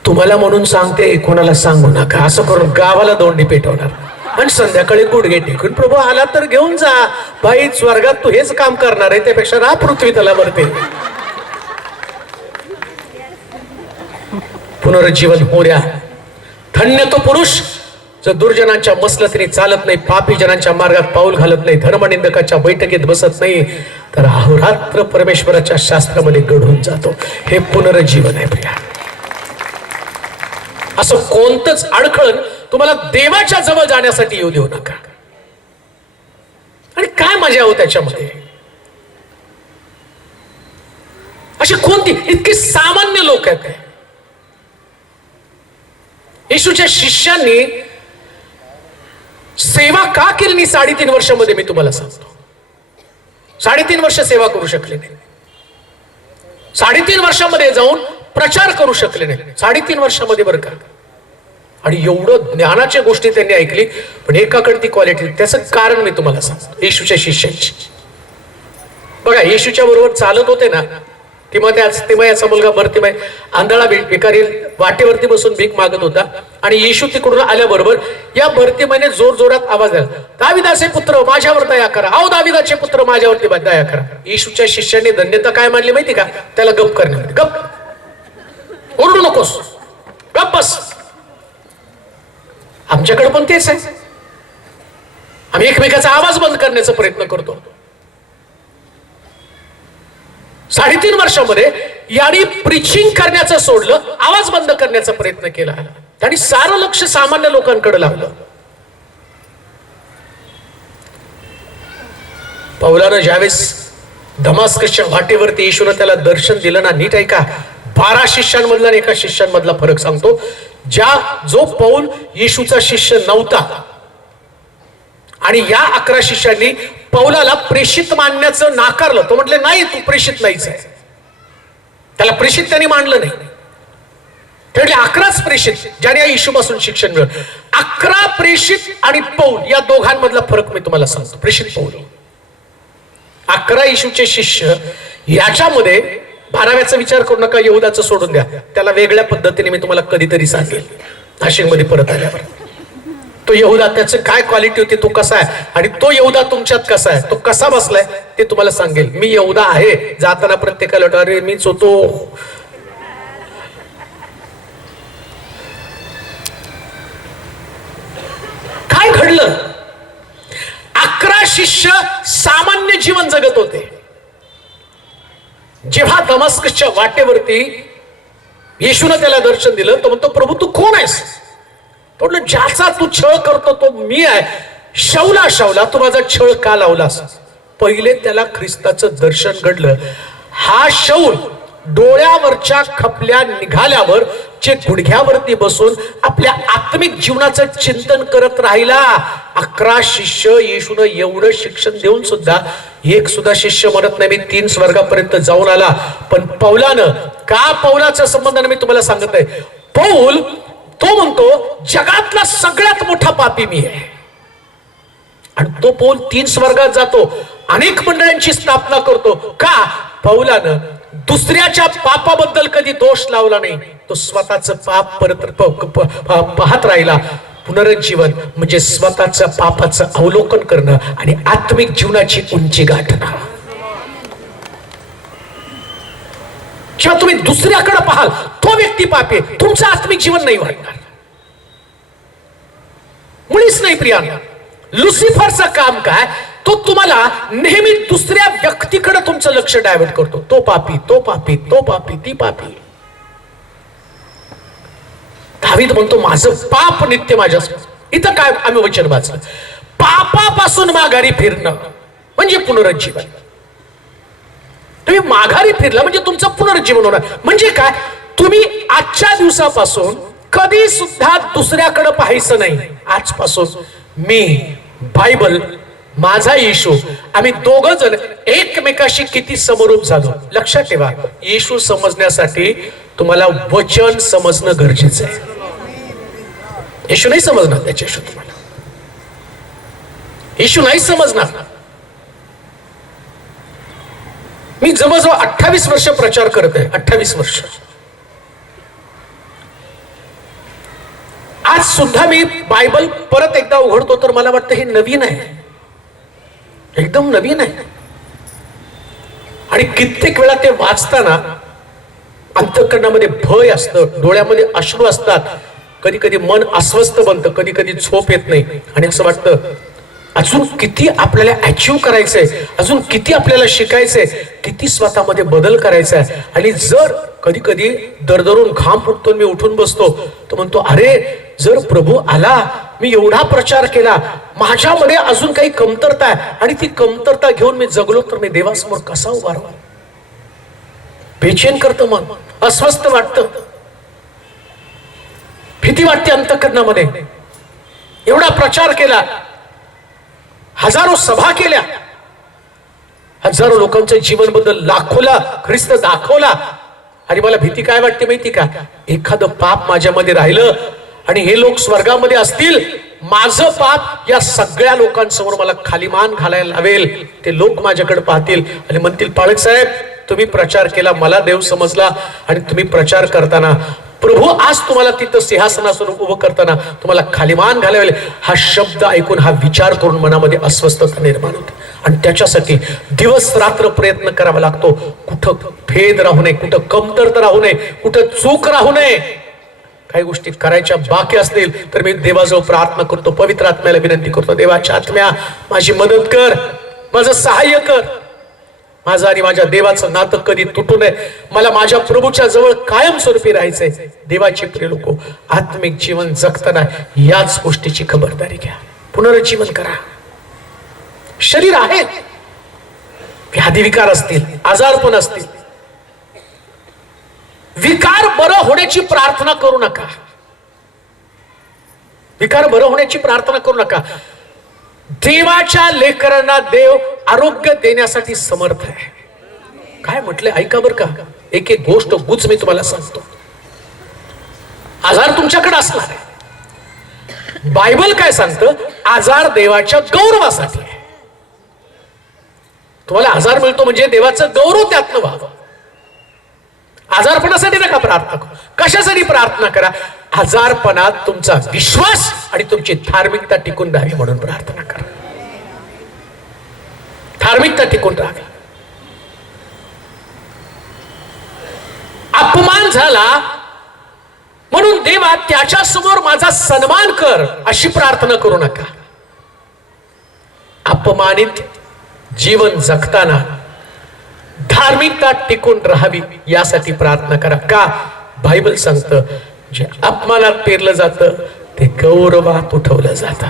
तुम्हाला म्हणून सांगते कोणाला सांगू नका, असं करून गावाला दोंडी पेटवणार, आणि संध्याकाळी गुडघे टेकून प्रभू आला तर घेऊन जा. बाई स्वर्गात तू हेच काम करणार आहे, त्यापेक्षा राह पृथ्वी तलावरती. पुनरुज्जीवन होऊ द्या. धन्य तो पुरुष जो दुर्जनांच्या मसलतीने चालत नाही, पापी जनांच्या मार्गात पाऊल घालत नाही, धर्मनिंदकाच्या बैठकीत बसत नाही, तर अहोरात्र परमेश्वराच्या शास्त्रामध्ये घडून जातो. हे पुनरुज्जीवन आहे प्रिया. असं कोणतंच अडखळण तुम्हाला देवाच्या जवळ जाण्यासाठी येऊ देऊ नका. आणि काय मजा हो त्याच्यामध्ये, अशी कोणती इतकी सामान्य लोक आहेत. येशूच्या शिष्यांनी सेवा का केली नाही 3.5 वर्षामध्ये, मी तुम्हाला सांगतो. 3.5 वर्ष सेवा करू शकले नाही, 3.5 वर्षामध्ये जाऊन प्रचार करू शकले नाही, 3.5 वर्षामध्ये बरं का. आणि एवढं ज्ञानाच्या गोष्टी त्यांनी ऐकली, पण एकाकडे ती क्वालिटी. त्याचं कारण मी तुम्हाला सांगतो. येशूच्या शिष्यांची बघा, येशूच्या बरोबर चालत होते ना, तिमयाचा मुलगा बर्तिमय आंधळा भिकारी वाटेवरती बसून भीक मागत होता, आणि येशू तिकडून आल्याबरोबर या बर्तिमयने जोर जोरात आवाज दिला, दाविदाचे पुत्र माझ्यावर दया करा, आओ दाविदाचे पुत्र माझ्यावरती दया करा. येशूच्या शिष्यांनी धन्यता काय मानली माहिती का? त्याला गप करण्यामध्ये. गप, ओरडू नकोस, गप बस. आमच्याकडे पण तेच आहे, आम्ही एकमेकाचा आवाज बंद करण्याचा प्रयत्न करतो. 3.5 वर्षामध्ये याने प्रीचिंग करण्याचं सोडलं, आवाज बंद करण्याचा प्रयत्न केला, आणि सारं लक्ष सामान्य लोकांकडे लावलं. पौलानं ज्यावेळेस दमास्कसच्या वाटेवरती येशूनं त्याला दर्शन दिलं ना, नीट ऐका, 12 शिष्यांमधला आणि एका शिष्यांमधला फरक सांगतो. जो पौल येशूचा शिष्य नव्हता आणि या 11 शिष्यांनी पौलाला प्रेषित मानण्याचं नाकारलं. तो म्हटले नाही, तू प्रेषित नाहीच आहे. त्याला प्रेषित त्यांनी मानलं नाही. ते म्हटले 11च प्रेषित ज्याने या येशूपासून शिक्षण मिळवलं. 11 प्रेषित आणि पौल या दोघांमधला फरक मी तुम्हाला सांगतो. प्रेषित पौल 11 येशूचे शिष्य याच्यामध्ये 12व्याचा विचार करू नका, यहुदाचं सोडून द्या. त्याला वेगळ्या पद्धतीने मी तुम्हाला कधीतरी सांगेल नाशिकमध्ये परत आल्यावर. तो यहुदा त्याचं काय क्वालिटी होती, तो कसा आहे आणि तो यहुदा तुमच्यात कसा आहे, तो कसा बसलाय ते तुम्हाला सांगेल. मी यहुदा आहे, जाताना प्रत्येकाला अरे मीच होतो. काय घडलं? 11 शिष्य सामान्य जीवन जगत होते. जेव्हा दमस्कच्या वाटेवरती येशूने त्याला दर्शन दिलं, तो म्हणतो प्रभू तू कोण आहेस? तो म्हटलं ज्याचा तू छळ करतो तो मी आहे. शौला शौला तू माझा छळ का लावलास? पहिले त्याला ख्रिस्ताचं दर्शन घडलं. हा शौल डोळ्यावरच्या खपल्या निघाल्यावर जे गुडघ्यावरती बसून आपल्या आत्मिक जीवनाचं चिंतन करत राहिला. 11 शिष्य येशूनं एवढं शिक्षण देऊन सुद्धा एक सुद्धा शिष्य म्हणत नाही मी 3 स्वर्गापर्यंत जाऊन आला. पण पौलानं का, पौलाच्या संबंधाने मी तुम्हाला सांगत आहे. पौल तो म्हणतो जगातला सगळ्यात मोठा पापी मी आहे. आणि तो पौल 3 स्वर्गात जातो, अनेक मंडळांची स्थापना करतो. का? पौलानं दुसऱ्याच्या पापाबद्दल कधी दोष लावला नाही. तो स्वतःचं पाप परत पाहत राहिला. पुनरुज्जीवन म्हणजे स्वतःचं पापाचं अवलोकन करणं आणि आत्मिक जीवनाची उंची गाठणं. जेव्हा तुम्ही दुसऱ्याकडे पाहाल तो व्यक्ती पापी आहे, तुमचं आत्मिक जीवन नाही वाढणार, मुळीच नाही. प्रियांना, लुसिफरचं काम काय? तो तुम्हाला नेहमी दुसऱ्या व्यक्तीकडे तुमचं लक्ष डायव्हर्ट करतो. तो पापी, तो पापी, तो पापी, ती पापी. दावीद म्हणतो माझं पाप नित्य माझ्या. इथं काय आम्ही वचन वाचलं, पापापासून माघारी फिरणं म्हणजे पुनरुज्जीवन. तुम्ही माघारी फिरला म्हणजे तुमचं पुनरुज्जीवन होणार. म्हणजे काय? तुम्ही आजच्या दिवसापासून कधी सुद्धा दुसऱ्याकडे पाहायचं नाही. आजपासून मी, बायबल, माझा येशू, आम्ही दोघं जण एकमेकाशी किती समरूप झालो. लक्षात ठेवा, येशू समजण्यासाठी तुम्हाला वचन समजणं गरजेचं आहे. येशू नाही समजणार त्याच्याशी तुम्हाला, येशू नाही समजणार. मी जवळजवळ 28 वर्ष प्रचार करत आहे. 28 वर्ष. आज सुद्धा मी बायबल परत एकदा उघडतो तर मला वाटतं हे नवीन आहे, एकदम नवीन आहे. आणि कित्येक वेळा ते वाचताना अंतःकरणामध्ये भय असतं, डोळ्यामध्ये अश्रू असतात, कधी कधी मन अस्वस्थ बनतं, कधी कधी झोप येत नाही. आणि असं वाटतं अजून किती आपल्याला अचीव्ह करायचंय, अजून किती आपल्याला शिकायचंय, किती स्वतःमध्ये बदल करायचा आहे. आणि जर कधी कधी दरदरून घाम फुटतो, मी उठून बसतो, तो म्हणतो अरे जर प्रभू आला, मी एवढा प्रचार केला, माझ्यामध्ये अजून काही कमतरता आहे आणि ती कमतरता घेऊन मी जगलो तर मी देवासमोर कसा उभा राहू? बेचैन करतं मन, अस्वस्थ वाटतं, भीती वाटते अंतःकरणामध्ये. एवढा प्रचार केला, हजारो सभा केल्या, हजारो लोकांच्या जीवन बद्दल लाखोला ख्रिस्त दाखवला. आणि मला भीती काय वाटते माहिती का? एखादं पाप माझ्यामध्ये राहिलं आणि हे लोक स्वर्गामध्ये असतील, माझं पाप या सगळ्या लोकांसमोर मला खालीमान घालायला लावेल. ते लोक माझ्याकडे पाहतील आणि म्हणतील पाळक साहेब तुम्ही प्रचार केला, मला देव समजला. आणि तुम्ही प्रचार करताना प्रभू आज तुम्हाला तिथं सिंहासनावर उभं करताना तुम्हाला खालीमान घालावे. हा शब्द ऐकून, हा विचार करून मनामध्ये अस्वस्थता निर्माण होते. आणि त्याच्यासाठी दिवस रात्र प्रयत्न करावा लागतो. कुठं भेद राहू नये, कुठं कमतरता राहू नये, कुठं चूक राहू नये. काही गोष्टी करायच्या बाकी असतील तर मी देवाजवळ प्रार्थना करतो, पवित्र आत्म्याला विनंती करतो, देवाच्या आत्म्या माझी मदत कर, माझं सहाय्य कर. माझं आणि माझ्या देवाचं नातं कधी तुटू नये. मला माझ्या प्रभूच्या जवळ कायमस्वरूपी राहायचंय. देवाचे प्रिय लोक, आत्मिक जीवन जगताना याच गोष्टीची खबरदारी घ्या. पुनरुज्जीवन करा. शरीर आहे, व्याधी विकार असतील, आजारपण असतील, विकार बरं होण्याची प्रार्थना करू नका. विकार बरं होण्याची प्रार्थना करू नका. देवाच्या लेकरांना देव आरोग्य देण्यासाठी समर्थ आहे. काय म्हटले ऐका बरं का, एक एक गोष्ट गुच मी तुम्हाला सांगतो. आजार तुमच्याकडे असणार आहे. बायबल काय सांगतं, आजार देवाच्या गौरवासाठी आहे. तुम्हाला आजार मिळतो म्हणजे देवाचं गौरव त्यातनं व्हावं. आजारपणासाठी नका प्रार्थना करू. कशासाठी प्रार्थना करा, आजारपणात तुमचा विश्वास आणि तुमची धार्मिकता टिकून राहावी म्हणून प्रार्थना करा. धार्मिकता टिकून राहावी. अपमान झाला म्हणून देवा त्याच्या समोर माझा सन्मान कर अशी प्रार्थना करू नका. अपमानित जीवन जगताना धार्मिकता टिकून राहावी यासाठी प्रार्थना करा. का, बायबल सांगतं जे अपमानात पेरलं जातं ते गौरवात उठवलं जातं.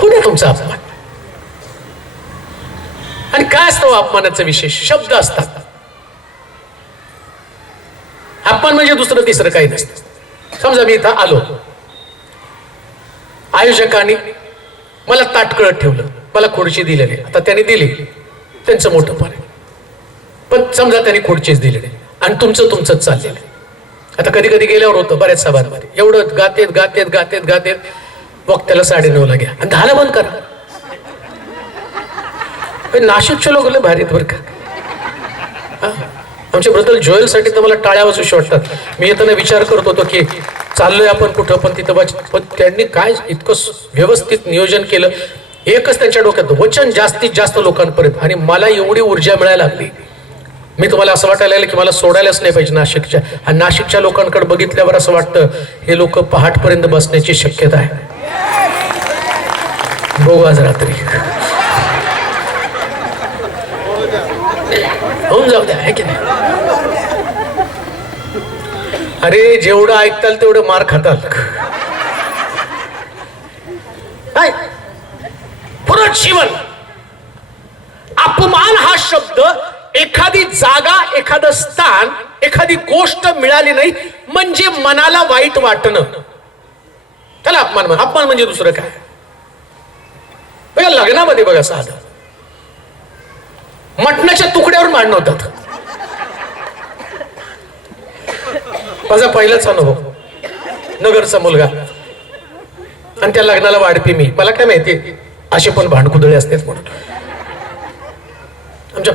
कोणी तुमचा अपमान? आणि काय असतं अपमानाचं विशेष? शब्द असतात. अपमान म्हणजे दुसरं तिसरं काही नसतं. समजा मी इथं आलो, आयोजकांनी मला ताटकळत ठेवलं, मला खुर्ची दिली नाही. आता त्यांनी दिली, त्यांचं मोठं पण आहे. पण समजा त्यांनी खुर्चीच दिली नाही आणि तुमचं चाललेलं आहे. आता कधी कधी गेल्यावर होतं बऱ्याच सभांमध्ये, एवढं गातेत वक्त्याला 9:30ला घ्या आणि 10ला बंद करा. नाशिकचे लोक लय भारीत बरं का. आमच्या ब्रदर जोएल साठी तर मला टाळ्या वाजूशी वाटतात. मी येताना विचार करत होतो की चाललोय आपण कुठं, पण तिथं पण त्यांनी काय इतकं व्यवस्थित नियोजन केलं. एकच त्यांच्या डोक्यात वचन जास्तीत जास्त लोकांपर्यंत. आणि मला एवढी ऊर्जा मिळायला लागली, मी तुम्हाला असं वाटायला लागलं की मला सोडायलाच नाही पाहिजे नाशिकच्या. आणि नाशिकच्या लोकांकडे बघितल्यावर असं वाटतं हे लोक पहाटपर्यंत बसण्याची शक्यता आहे. बघू आज रात्री होऊन जाऊ द्या, आहे की नाही? अरे जेवढं ऐकताल तेवढं मार खाताल. पुनर्जीवन. अपमान हा शब्द एखादी जागा, एखादं स्थान, एखादी गोष्ट मिळाली नाही म्हणजे मनाला वाईट वाटणं, त्याला अपमान म्हणा. अपमान म्हणजे दुसरं काय? बघा लग्नामध्ये बघा, साधं मटणाच्या तुकड्यावर भांडण होतात. माझा पहिलाच अनुभव, नगरचा मुलगा आणि त्या लग्नाला वाढपी मी. मला काय माहिती असे पण भांडकुदळे असतात म्हणून. आमच्या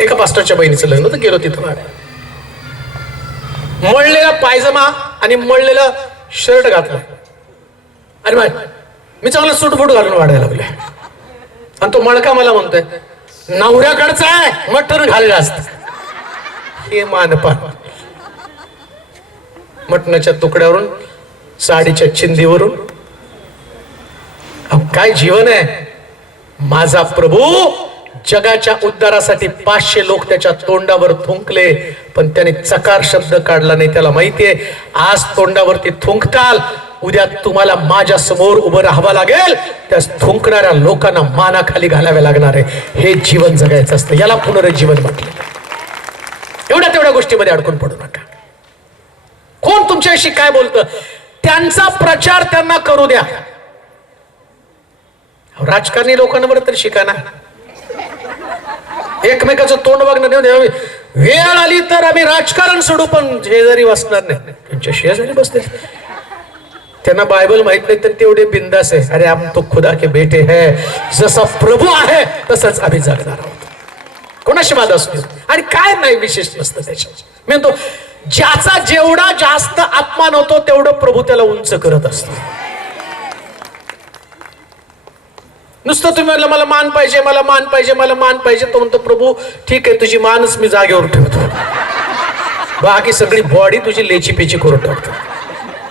एका पास्टरच्या बहिणीचं लग्न तर गेलो तिथं. मळलेला पायजमा आणि मळलेला शर्ट घातला. अरे मी चांगला सूटबूट घालून वाढायला लागले आणि तो मळका मला म्हणतोय नवऱ्याकडचा आहे, मटण घाललं असत. हे मानपान. मटणाच्या तुकड्यावरून, साडीच्या चिंदीवरून. काय जीवन आहे माझा प्रभू. जगाच्या उद्धारासाठी 500 लोक त्याच्या तोंडावर थुंकले पण त्याने चकार शब्द काढला नाही. त्याला माहितीये आज तोंडावरती थुंकताल, उद्या तुम्हाला माझ्या समोर उभं राहावं लागेल. त्या थुंकणाऱ्या लोकांना मानाखाली घालावे लागणार आहे. हे जीवन जगायचं असतं. याला पुनरुज्जीवन म्हटलं. एवढ्या तेवढ्या गोष्टीमध्ये अडकून पडू नका. कोण तुमच्याशी काय बोलतं त्यांचा प्रचार त्यांना करू द्या. राजकारणी लोकांना बरं तर शिका ना. एकमेकाचं तोंड बघणं देऊ द्या. वेळ आली तर आम्ही राजकारण सोडू पण शेजारी बसणार नाही. त्यांच्या शेजारी बसते. त्यांना बायबल माहित नाही तर तेवढे बिंदास आहे. अरे हम तो खुदा के बेटे है, जसा प्रभू आहे तसंच आम्ही जगणार आहोत. कोणाशी वाद असतो आणि काय नाही विशेष नसतं त्याच्यात. मी म्हणतो ज्याचा जेवढा जास्त अपमान होतो तेवढं प्रभू त्याला उंच करत असतो. नुसतं तुम्ही म्हटलं मला मान पाहिजे, मला मान पाहिजे, मला मान पाहिजे, तो म्हणतो प्रभू ठीक आहे तुझी मानच मी जागेवर ठेवतो, बाकी सगळी बॉडी तुझी लेची पेची करून टाकतो.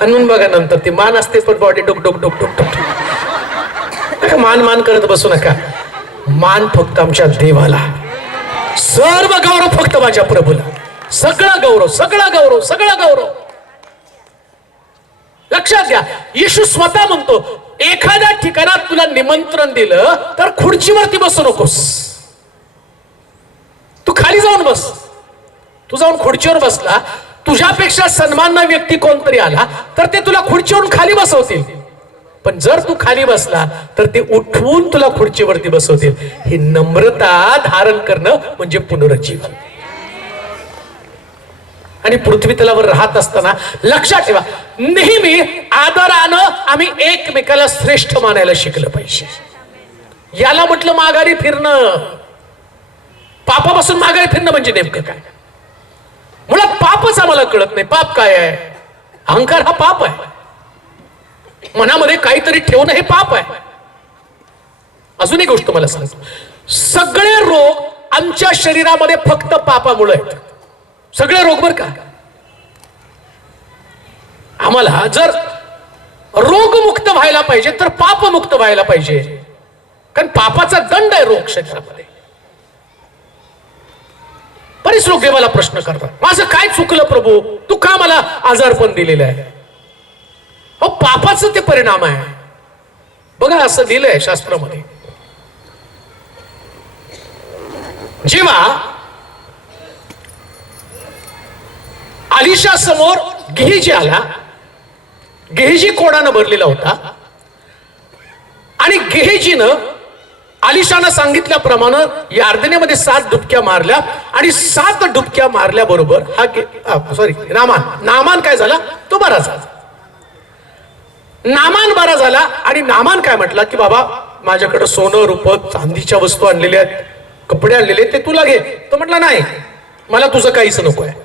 आणि बघा नंतर ती मान असते पण बॉडी डोक डोक डोक डोक डोक. मान मान करत बसू नका. मान फक्त आमच्या देवाला, सर्व गौरव फक्त माझ्या प्रभूला. सगळा गौरव, सगळा गौरव, सगळा गौरव. लक्षात घ्या येशू स्वतः म्हणतो एखाद्या ठिकाणात तुला निमंत्रण दिलं तर खुर्चीवरती बसू नकोस. तू खाली जाऊन बस. तू जाऊन खुर्चीवर बसला, तुझ्यापेक्षा सन्मानना व्यक्ती कोणतरी आला तर ते तुला खुर्चीवरून खाली बसवतील. पण जर तू खाली बसला तर ते उठवून तुला खुर्चीवरती बसवतील. ही नम्रता धारण करणं म्हणजे पुनरुज्जीवन. आणि पृथ्वी तलावर राहत असताना लक्षात ठेवा, नेहमी आदरानं आम्ही एकमेकाला श्रेष्ठ मानायला शिकलं पाहिजे. याला म्हटलं माघारी फिरणं. पापापासून माघारी फिरणं म्हणजे नेमकं काय? मुळात पापच आम्हाला कळत नाही. पाप काय आहे? अहंकार हा पाप आहे. मनामध्ये काहीतरी ठेवणं हे पाप आहे. अजून एक गोष्ट मला सांगतो, सगळे रोग आमच्या शरीरामध्ये फक्त पापामुळे आहेत. सगळे रोग बर का. आम्हाला जर रोगमुक्त व्हायला पाहिजे तर पापमुक्त व्हायला पाहिजे. कारण पापाचा दंड आहे रोग शरीरामध्ये. बरेच लोक देवाला प्रश्न करतात, माझं काय चुकलं प्रभू, तू का मला आजारपण दिलेलं आहे? अहो, पापाचं ते परिणाम आहे. बघा असं दिलंय शास्त्रामध्ये, जेव्हा अलिशा समोर गेहजी आला, गेहजी कोडानं भरलेला होता आणि गेहजीनं अलिशानं सांगितल्याप्रमाणे यार्दनेमध्ये 7 डुबक्या मारल्या आणि 7 डुबक्या मारल्याबरोबर नामान काय झाला? तो बरा झाला. नामान बरा झाला आणि नामान काय म्हटला की बाबा माझ्याकडे सोनं रूप चांदीच्या वस्तू आणलेल्या आहेत, कपडे आणलेले, ते तुला घे. तो म्हटला नाही, मला तुझं काहीच नको आहे.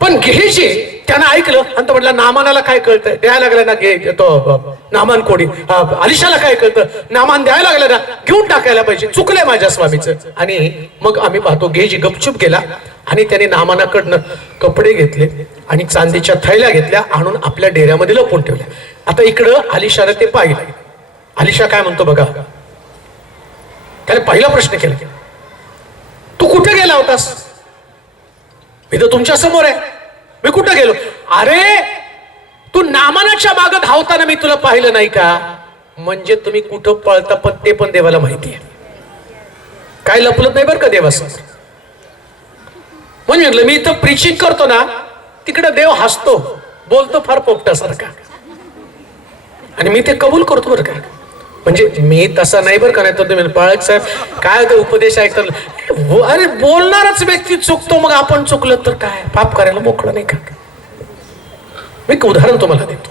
पण गेहजी त्यानं ऐकलं आणि तो म्हटला नामानाला काय कळतंय, द्यायला लागला ना, घे. तो नामान कोणी अलिशाला काय कळतं, नामान द्यायला लागला ना, घेऊन टाकायला पाहिजे, चुकलंय माझ्या स्वामीचं. आणि मग आम्ही पाहतो गेहजी गपचूप गेला आणि त्याने नामानाकडनं कपडे घेतले आणि चांदीच्या थैल्या घेतल्या, आणून आपल्या डेऱ्यामध्ये लपवून ठेवल्या. आता इकडं अलिशाला ते पाहिलं. अलिशा काय म्हणतो बघा, त्याने पहिला प्रश्न केला, तू कुठे गेला होतास? मी तर तुमच्या समोर आहे, मी कुठं गेलो? अरे तू नामानाच्या मागे धावताना मी तुला पाहिलं नाही का? म्हणजे तुम्ही कुठं पळता पण ते पण देवाला माहिती आहे. काय लपलत नाही बरं का देवासमोर. म्हणजे म्हटलं मी इथं प्रीचिंग करतो ना, तिकडे देव हसतो, बोलतो फार पोपटासारखा, आणि मी ते कबूल करतो बरं का. म्हणजे मी तसा नाही बरं का. नाही तर तुम्ही पाळक साहेब काय होतं उपदेश ऐकतो, अरे बोलणारच व्यक्ती चुकतो, मग आपण चुकलं तर काय, पाप करायला मोकळं नाही का? मी एक उदाहरण तुम्हाला देतो.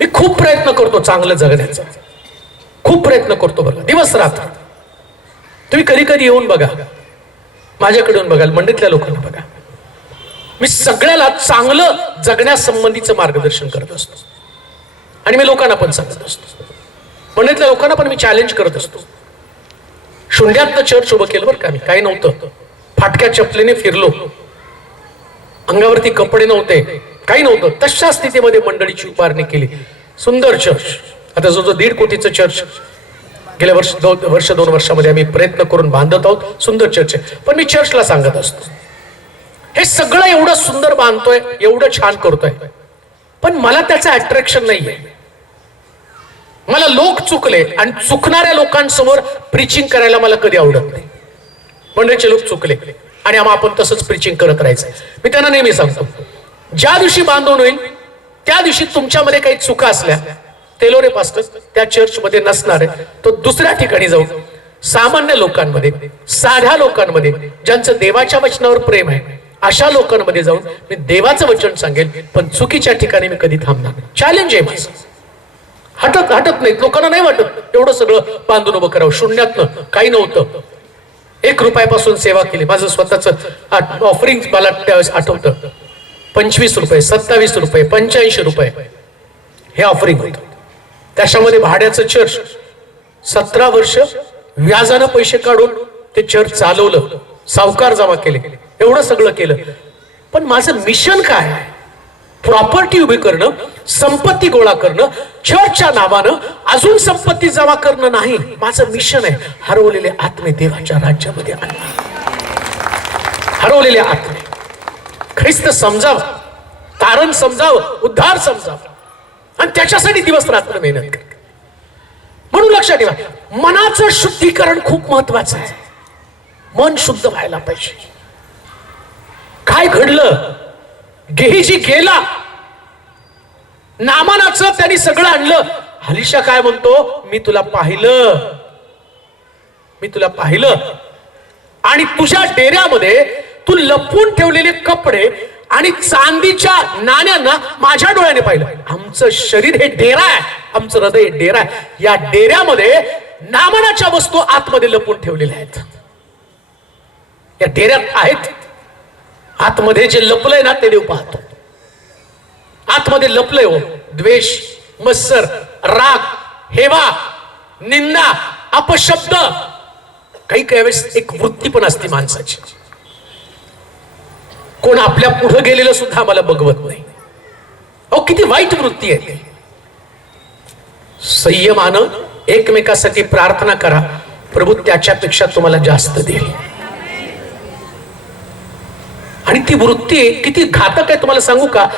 मी खूप प्रयत्न करतो चांगलं जगण्याचा, खूप प्रयत्न करतो बघा, दिवस रात्र. तुम्ही कधी कधी येऊन बघा, माझ्याकडे येऊन बघाल, मंडळीतल्या लोकांना बघा, मी सगळ्याला चांगलं जगण्यासंबंधीचं मार्गदर्शन करत असतो. आणि मी लोकांना पण सांगत असतो, मंडळीतल्या लोकांना पण मी चॅलेंज करत असतो. शून्यातनं चर्च उभं केलं बरं का. मी काही नव्हतं, फाटक्या चपलीने फिरलो, अंगावरती कपडे नव्हते, काही नव्हतं, तशा स्थितीमध्ये मंडळीची उभारणी केली. सुंदर चर्च. आता जो 1.5 कोटीचं चर्च गेल्या वर्ष 2 वर्षामध्ये आम्ही प्रयत्न करून बांधत आहोत. सुंदर चर्च आहे. पण मी चर्चला सांगत असतो, हे सगळं एवढं सुंदर बांधतोय, एवढं छान करतोय, पण मला त्याचं अट्रॅक्शन नाहीये. मला लोक चुकले आणि चुकणाऱ्या लोकांसमोर प्रीचिंग करायला मला कधी आवडत नाही. मंडळीचे लोक चुकले आणि आपण तसंच प्रीचिंग करत राहायचं. मी त्यांना नेहमी सांगतो, ज्या दिवशी बांधून होईल त्या दिवशी तुमच्यामध्ये काही चुका असल्या, तेलोरे पास्टर त्या चर्चमध्ये नसणार आहे, तो दुसऱ्या ठिकाणी जाऊन सामान्य लोकांमध्ये, साध्या लोकांमध्ये, ज्यांचं देवाच्या वचनावर प्रेम आहे, अशा लोकांमध्ये जाऊन मी देवाचं वचन सांगेल. पण चुकीच्या ठिकाणी मी कधी थांबणार नाही. चॅलेंज आहे माझं. हटत नाहीत लोकांना, नाही वाटत एवढं सगळं बांधून उभं करावं. शून्यातनं काही नव्हतं, 1 रुपयापासून सेवा केली. माझं स्वतःच ऑफरिंग मला त्यावेळेस आठवतं, 25 रुपये, 27 रुपये, 85 रुपये हे ऑफरिंग होतं. त्याच्यामध्ये भाड्याचं चर्च 17 वर्ष व्याजानं पैसे काढून ते चर्च चालवलं, सावकार जमा केले, एवढं सगळं केलं. पण माझं मिशन काय आहे? प्रॉपर्टी उभी करणं, संपत्ती गोळा करणं, चर्चच्या नावानं अजून संपत्ती जमा करणं नाही. माझं मिशन आहे हरवलेले आत्मे देवाच्या राज्यामध्ये आणणं. हरवलेले आत्मे ख्रिस्त समजावं, तारण समजावं, उद्धार समजावं, आणि त्याच्यासाठी दिवस रात्र मेहनत कर. म्हणून लक्षात ठेवा, मनाचं शुद्धीकरण खूप महत्वाचं आहे. मन शुद्ध व्हायला पाहिजे. काय घडलं? गेहजी गेला, नामानाचं त्यांनी सगळं आणलं. अलीशा काय म्हणतो, मी तुला पाहिलं, मी तुला पाहिलं आणि तुझ्या डेऱ्यामध्ये तू लपवून ठेवलेले कपडे आणि चांदीच्या नाण्यांना माझ्या डोळ्याने पाहिलं. आमचं शरीर हे डेरा आहे, आमचं हृदय डेरा आहे. या डेऱ्यामध्ये नामानाच्या वस्तू आतमध्ये लपवून ठेवलेल्या आहेत. या डेऱ्यात आहेत. आतमध्ये जे लपलंय ना ते देव पाहतो. आतमध्ये लपलंय हो, द्वेष, मत्सर, राग, हेवा, निंदा, अपशब्द. काही काही वेळेस एक वृत्ती पण असते माणसाची. कोण आपल्या पुढे गेलेलं सुद्धा आम्हाला बघवत नाही. अहो किती वाईट वृत्ती आहे. संयमानं एकमेकासाठी प्रार्थना करा, प्रभू त्याच्यापेक्षा तुम्हाला जास्त देईल. आणि ती वृत्ती किती घातक आहे तुम्हाला सांगू का?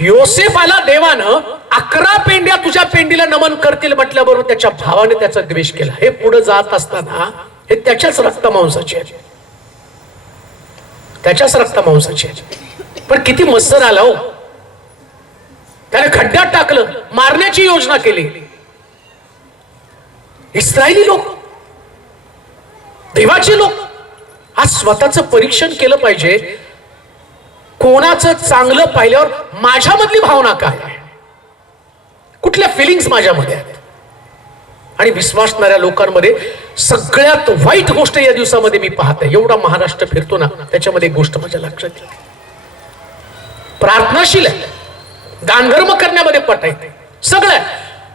योसेफाला देवानं 11 पेंड्या तुझ्या पेंडीला नमन करतील म्हटल्याबरोबर त्याच्या भावाने त्याचा द्वेष केला. हे पुढे जात असताना हे त्याच्याच रक्तमांसाचे आहे, त्याच्याच रक्तमांसाचे आहे. पण किती मत्सर आला हो. त्याने खड्ड्यात टाकलं, मारण्याची योजना केली. इस्रायली लोक, देवाचे लोक. आज स्वतःचं परीक्षण केलं पाहिजे. कोणाचं चांगलं पाहिल्यावर माझ्यामधली भावना काय आहे, कुठल्या फिलिंग्स माझ्यामध्ये आहेत. आणि विश्वासणाऱ्या लोकांमध्ये सगळ्यात वाईट गोष्ट या दिवसामध्ये मी पाहते. एवढा महाराष्ट्र फिरतो ना, त्याच्यामध्ये एक गोष्ट माझ्या लक्षात येते. प्रार्थनाशील आहे, दानधर्म करण्यामध्ये पट आहे, सगळं आहे,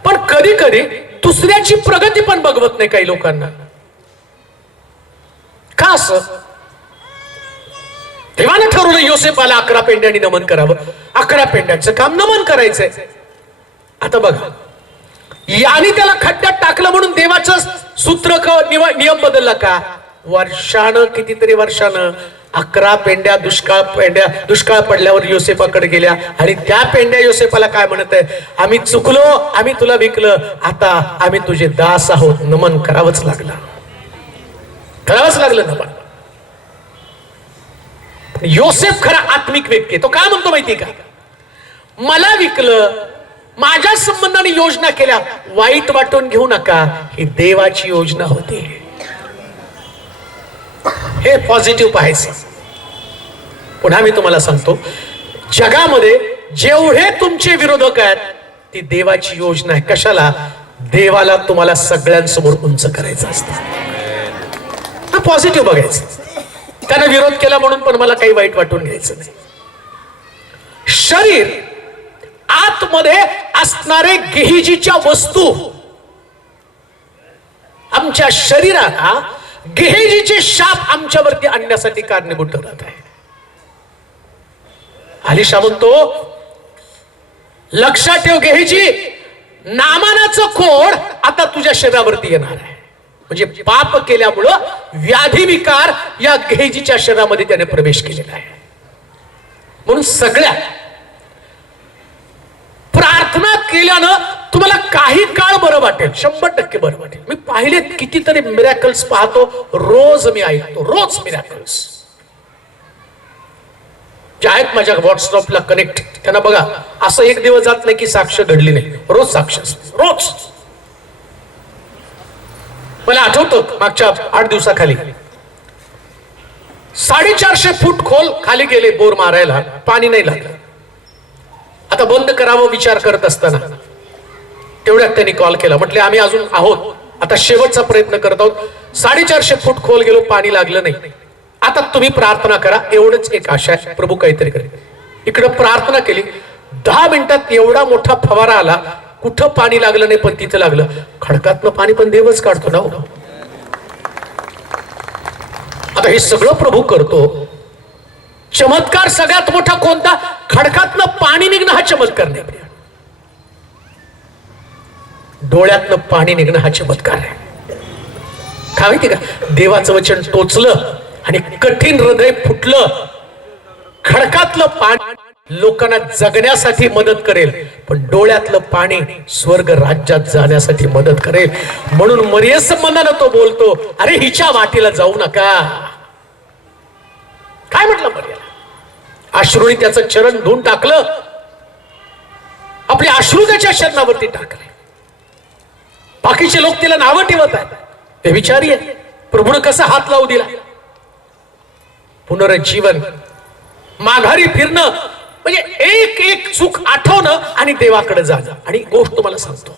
पण कधी कधी दुसऱ्याची प्रगती पण बघवत नाही काही लोकांना. का असं? देवानं ठरवलं योसेफाला 11 पेंड्यांनी नमन करावं. 11 पेंड्यांचं काम नमन करायचंय. आता बघा, याने त्याला खड्ड्यात टाकलं म्हणून देवाचं सूत्र नियम बदलला का? वर्षानं, कितीतरी वर्षानं 11 पेंड्या दुष्काळ पडल्यावर योसेफाकडे गेल्या आणि त्या पेंड्या योसेफाला काय म्हणत आहे, आम्ही चुकलो, आम्ही तुला विकलं, आता आम्ही तुझे दास आहोत. नमन करावंच लागलं, करावंच लागलं नमन. योसेफ खरा आत्मिक व्यक्ती. तो काय म्हणतो माहिती का? मला विकलं, माझ्या संबंधाने योजना केल्या, वाईट वाटून घेऊ नका, ही देवाची योजना होती. हे पॉझिटिव्ह पाहायचं. पुन्हा मी तुम्हाला सांगतो, जगामध्ये जेवढे तुमचे विरोधक आहेत ती देवाची योजना आहे. कशाला? देवाला तुम्हाला सगळ्यांसमोर उंच करायचं असतं. पॉझिटिव्ह बघायचं. त्याने विरोध केला म्हणून पण मला काही वाईट वाटून घ्यायचं नाही. शरीर आतमध्ये असणारे गेहजीच्या वस्तू आमच्या शरीराला गेहजीचे शाप आमच्यावरती आणण्यासाठी कारणीभूत ठरत आहे. अलीशा म्हणतो, लक्षात ठेव गेहजी, नामानाचं कोड आता तुझ्या शरीरावरती येणार आहे. म्हणजे पाप केल्यामुळं व्याधी विकार या गेहजीच्या शरीरामध्ये त्याने प्रवेश केलेला आहे. म्हणून सगळ्या प्रार्थना केल्यानं तुम्हाला काही काळ बरं वाटेल, 100% बरं वाटेल. मी पाहिलेत कितीतरी मिरॅकल्स पाहतो, रोज मी ऐकतो, रोज मिरॅकल्स जे आहेत माझ्या व्हॉट्सअपला कनेक्ट. त्यांना बघा, असं एक दिवस जात नाही की साक्ष घडली नाही, रोज साक्ष, रोज. मला आठवतं मागच्या 8 दिवसाखाली 450 फूट खोल खाली गेले बोर मारायला, पाणी नाही लागलं. आता बंद करावं विचार करत असताना तेवढ्यात त्यांनी कॉल केला. म्हटले आम्ही अजून आहोत, आता शेवटचा प्रयत्न करत आहोत. 450 फूट खोल गेलो, पाणी लागलं नाही. आता तुम्ही प्रार्थना करा, एवढंच एक आशा आहे, प्रभू काहीतरी करेल. इकडं प्रार्थना केली, 10 मिनिटात एवढा मोठा फवारा आला. कुठं पाणी लागलं नाही पण तिथं लागलं. खडकातलं पाणी पण देवच काढतो ना. आता हे सगळं प्रभू करतो. चमत्कार सगळ्यात मोठा कोणता? खडकातलं पाणी निघणं हा चमत्कार नाही. डोळ्यातलं पाणी निघणं हा चमत्कार आहे. काय माहिती का? देवाचं वचन टोचलं आणि कठीण हृदय फुटलं. खडकातलं पाणी लोकांना जगण्यासाठी मदत करेल, पण डोळ्यातलं पाणी स्वर्ग राज्यात जाण्यासाठी मदत करेल. म्हणून मरिये संबंधानं तो बोलतो, अरे हिच्या वाटेला जाऊ नका. काय म्हटलं मरियेला? अश्रूने त्याचं चरण धुवून टाकलं, आपले अश्रू त्याच्या चरणावरती टाकले. बाकीचे लोक तिला नावं ठेवत आहेत, ते विचारी आहे प्रभूने कसा हात लावू दिला. पुनरुज्जीवन, माघारी फिरणं म्हणजे एक एक चूक आठवणं आणि देवाकडे जाणं. आणि गोष्ट तुम्हाला सांगतो,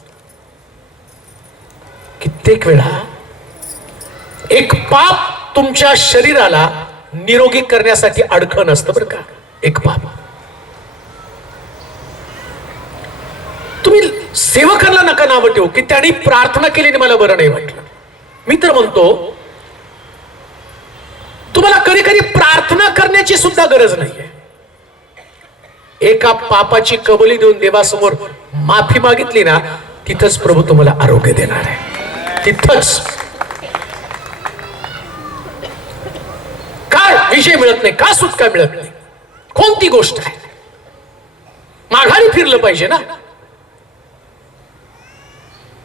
कित्येक वेळा एक पाप तुमच्या शरीराला निरोगी करण्यासाठी अडखण असतं बरं का. एक पाप तुम्ही सेवकांना नका नावं ठेवू की त्यांनी प्रार्थना केली मला बरं नाही वाटलं. मी तर म्हणतो तुम्हाला कधी कधी प्रार्थना करण्याची सुद्धा गरज नाहीये. एका पापाची कबुली देऊन देवासमोर माफी मागितली ना, तिथंच प्रभू तुम्हाला आरोग्य देणार आहे. तिथंच काय विजय मिळत नाही, का सुटका मिळत नाही, कोणती गोष्ट आहे? माघारी फिरलं पाहिजे ना.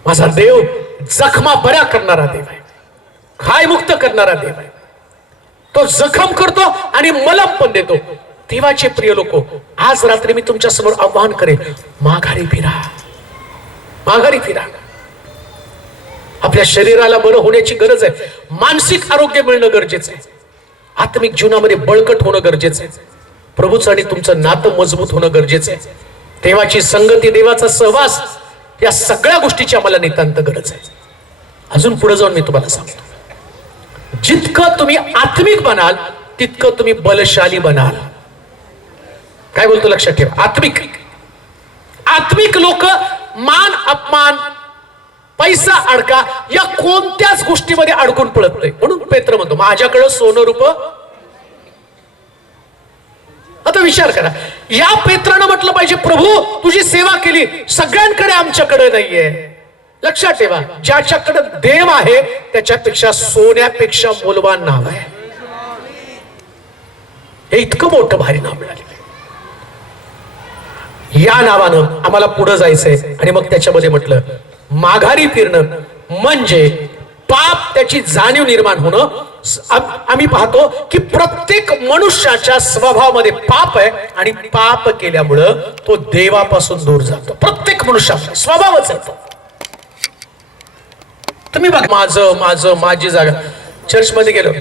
माझा देव जखमा बऱ्या करणारा देव आहे, घाय मुक्त करणारा देव आहे. तो जखम करतो आणि मलम पण देतो. देवाचे प्रिय लोक, आज रात्री मी तुमच्या समोर आव्हान करेन, माघारी फिरा, माघारी फिरा. आपल्या शरीराला बरं होण्याची गरज आहे. मानसिक आरोग्य मिळणं गरजेचं आहे. आत्मिक जीवनामध्ये बळकट होणं गरजेचं आहे. प्रभूचं आणि तुमचं नातं मजबूत होणं गरजेचं आहे. देवाची संगती, देवाचा सहवास, या सगळ्या गोष्टीची आम्हाला नितांत गरज आहे. अजून पुढे जाऊन मी तुम्हाला सांगतो, जितकं तुम्ही आत्मिक बनाल तितकं तुम्ही बलशाली बनाल. काय बोलतो लक्षात ठेवा. आत्मिक आत्मिक लोक मान अपमान, पैसा अडका या कोणत्याच गोष्टीमध्ये अडकून पडत नाही. म्हणून पेत्र म्हणतो, माझ्याकडे सोनं रूप. आता विचार करा, या पेत्रानं म्हटलं पाहिजे, प्रभू तुझी सेवा केली, सगळ्यांकडे आमच्याकडे नाहीये. लक्षात ठेवा, ज्याच्याकडे देव आहे त्याच्यापेक्षा सोन्यापेक्षा मूल्यवान नाव आहे. हे इतकं मोठं भारी नाव मिळालं. या नावानं आम्हाला पुढे जायचंय. आणि मग त्याच्यामध्ये म्हटलं, माघारी फिरणं म्हणजे पाप त्याची जाणीव निर्माण होणं. आम्ही पाहतो की प्रत्येक मनुष्याच्या स्वभावामध्ये पाप आहे आणि पाप केल्यामुळं तो देवापासून दूर जातो. प्रत्येक मनुष्याचा स्वभावच आहे तो. तुम्ही बघा, माझी जागा. चर्च मध्ये गेलो,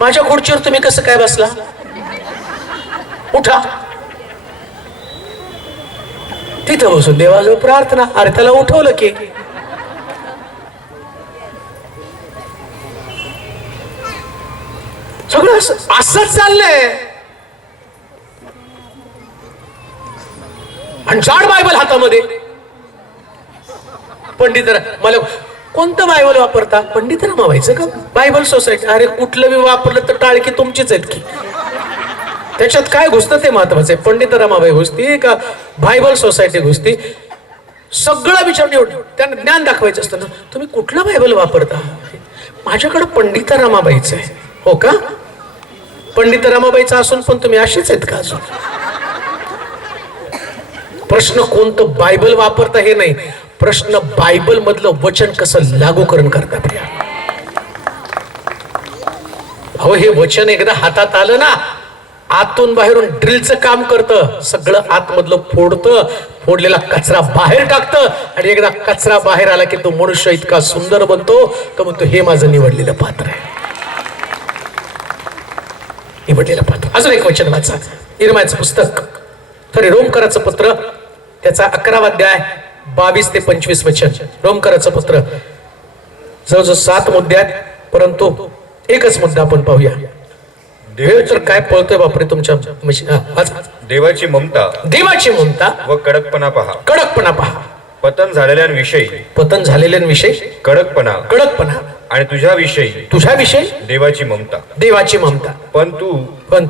माझ्या खुर्चीवर तुम्ही कसं काय बसला? उठा, तिथं बसून देवाजवळ प्रार्थना. अरे त्याला उठवलं की सगळं असंच चाललंय. आणि जाड बायबल हातामध्ये. पंडित मला कोणतं बायबल वापरता? पंडित रमावायचं का? Bible society. अरे कुठलं बी वापरलं तर टाळकी तुमचीच आहेत की. त्याच्यात काय घुसतं ते महत्वाचं आहे. पंडित रमाबाई घुसती का बायबल सोसायटी घुसती? सगळं विचार, त्यांना ज्ञान दाखवायचं असतं ना. तुम्ही कुठलं बायबल वापरता? माझ्याकडे पंडित रमाबाईचं आहे. हो का? पंडित रमाबाईचं असून पण तुम्ही असेच आहेत का अजून? प्रश्न कोणतं बायबल वापरता हे नाही, प्रश्न बायबल मधलं वचन कसं लागूकरण करता. अहो, हे वचन एकदा हातात आलं ना, आतून बाहेरून ड्रिलचं काम करतं. सगळं आतमधलं फोडतं, फोडलेला कचरा बाहेर टाकतं. आणि एकदा कचरा बाहेर आला की तो मनुष्य इतका सुंदर बनतो, तो म्हणतो हे माझं निवडलेलं पात्र आहे, निवडलेलं पात्र. अजून एक वचन वाचा, इर्मायाचं पुस्तक, तरी रोमकराचं पत्र, त्याचा 11वा अध्याय 22 ते 25 वचन. रोमकराचं पत्र जवळजवळ 7 मुद्दे आहेत, परंतु एकच मुद्दा आपण पाहूया. देव तर काय पळतोय बापरे तुमच्या. देवाची ममता, देवाची ममता व कडकपणा पहा. कडकपणा पहा. पतन झालेल्यांविषयी, पतन झालेल्यांविषयी कडकपणा, कडकपणा. आणि तुझ्याविषयी, तुझ्याविषयी देवाची ममता. देवाची ममता. पण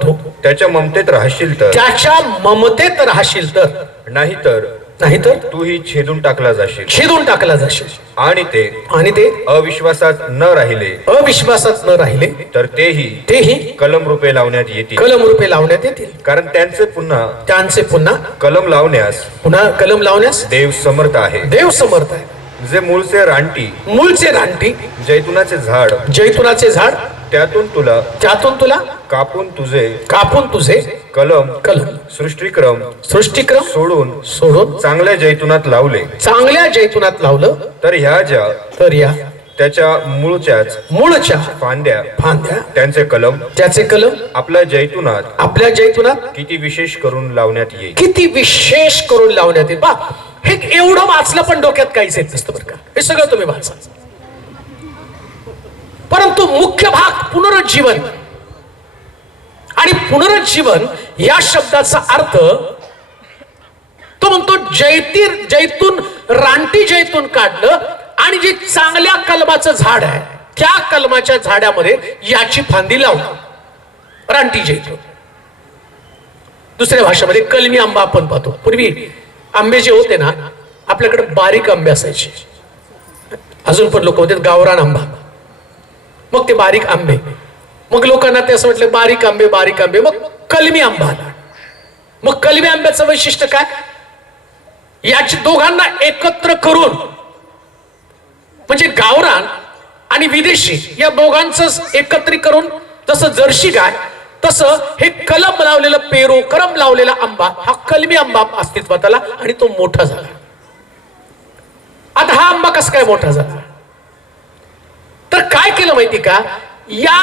तू त्याच्या ममतेत राहशील तर, त्याच्या ममतेत राहशील तर, नाही तर नाहीतर तूही छेदून टाकला जाशील. छेदून टाकला जाशील. आणि ते अविश्वासात न राहिले अविश्वासात न राहिले तर तेही कलम रूपे लावण्यात येतील. कलम रूपे लावण्यात येतील. कारण त्यांचे पुन्हा कलम लावण्यास देव समर्थ आहे. देव समर्थ आहे. जे मूळचे रानटी जैतुनाचे झाड त्यातून तुला कापून तुझे कलम सृष्टिक्रम सोडून चांगल्या जैतुनात लावलं तर ह्या त्याच्या मूळच्या फांद्या त्याचे कलम आपल्या जैतुनात किती विशेष करून लावण्यात येईल. हे एवढं वाचलं पण डोक्यात काहीच येत नसतं बरं का. हे सगळं तुम्ही वाचा, परंतु मुख्य भाग पुनरुज्जीवन. आणि पुनरुज्जीवन या शब्दाचा अर्थ तो म्हणतो रानटी जैतून काढलं आणि जे चांगल्या कलमाचं झाड आहे त्या कलमाच्या झाडामध्ये याची फांदी लावली. रानटी जैतून. दुसऱ्या भाषेमध्ये कलमी आंबा आपण पाहतो. पूर्वी आंबे जे होते ना आपल्याकडे बारीक आंबे असायचे. अजून पण लोक म्हणतात गावरान आंबा. मग ते बारीक आंबे, मग लोकांना ते असं म्हटलं बारीक आंबे, मग कलमी आंबा आला. मग कलमी आंब्याचं वैशिष्ट्य काय, याची दोघांना एकत्र करून म्हणजे गावरान आणि विदेशी या दोघांचं एकत्रित करून जसं जर्सी गाय तसं हे कलम लावलेला आंबा हा कलमी आंबा अस्तित्वात आला आणि तो मोठा झाला. आता हा आंबा कसा काय मोठा झाला, तर काय केलं माहिती का, या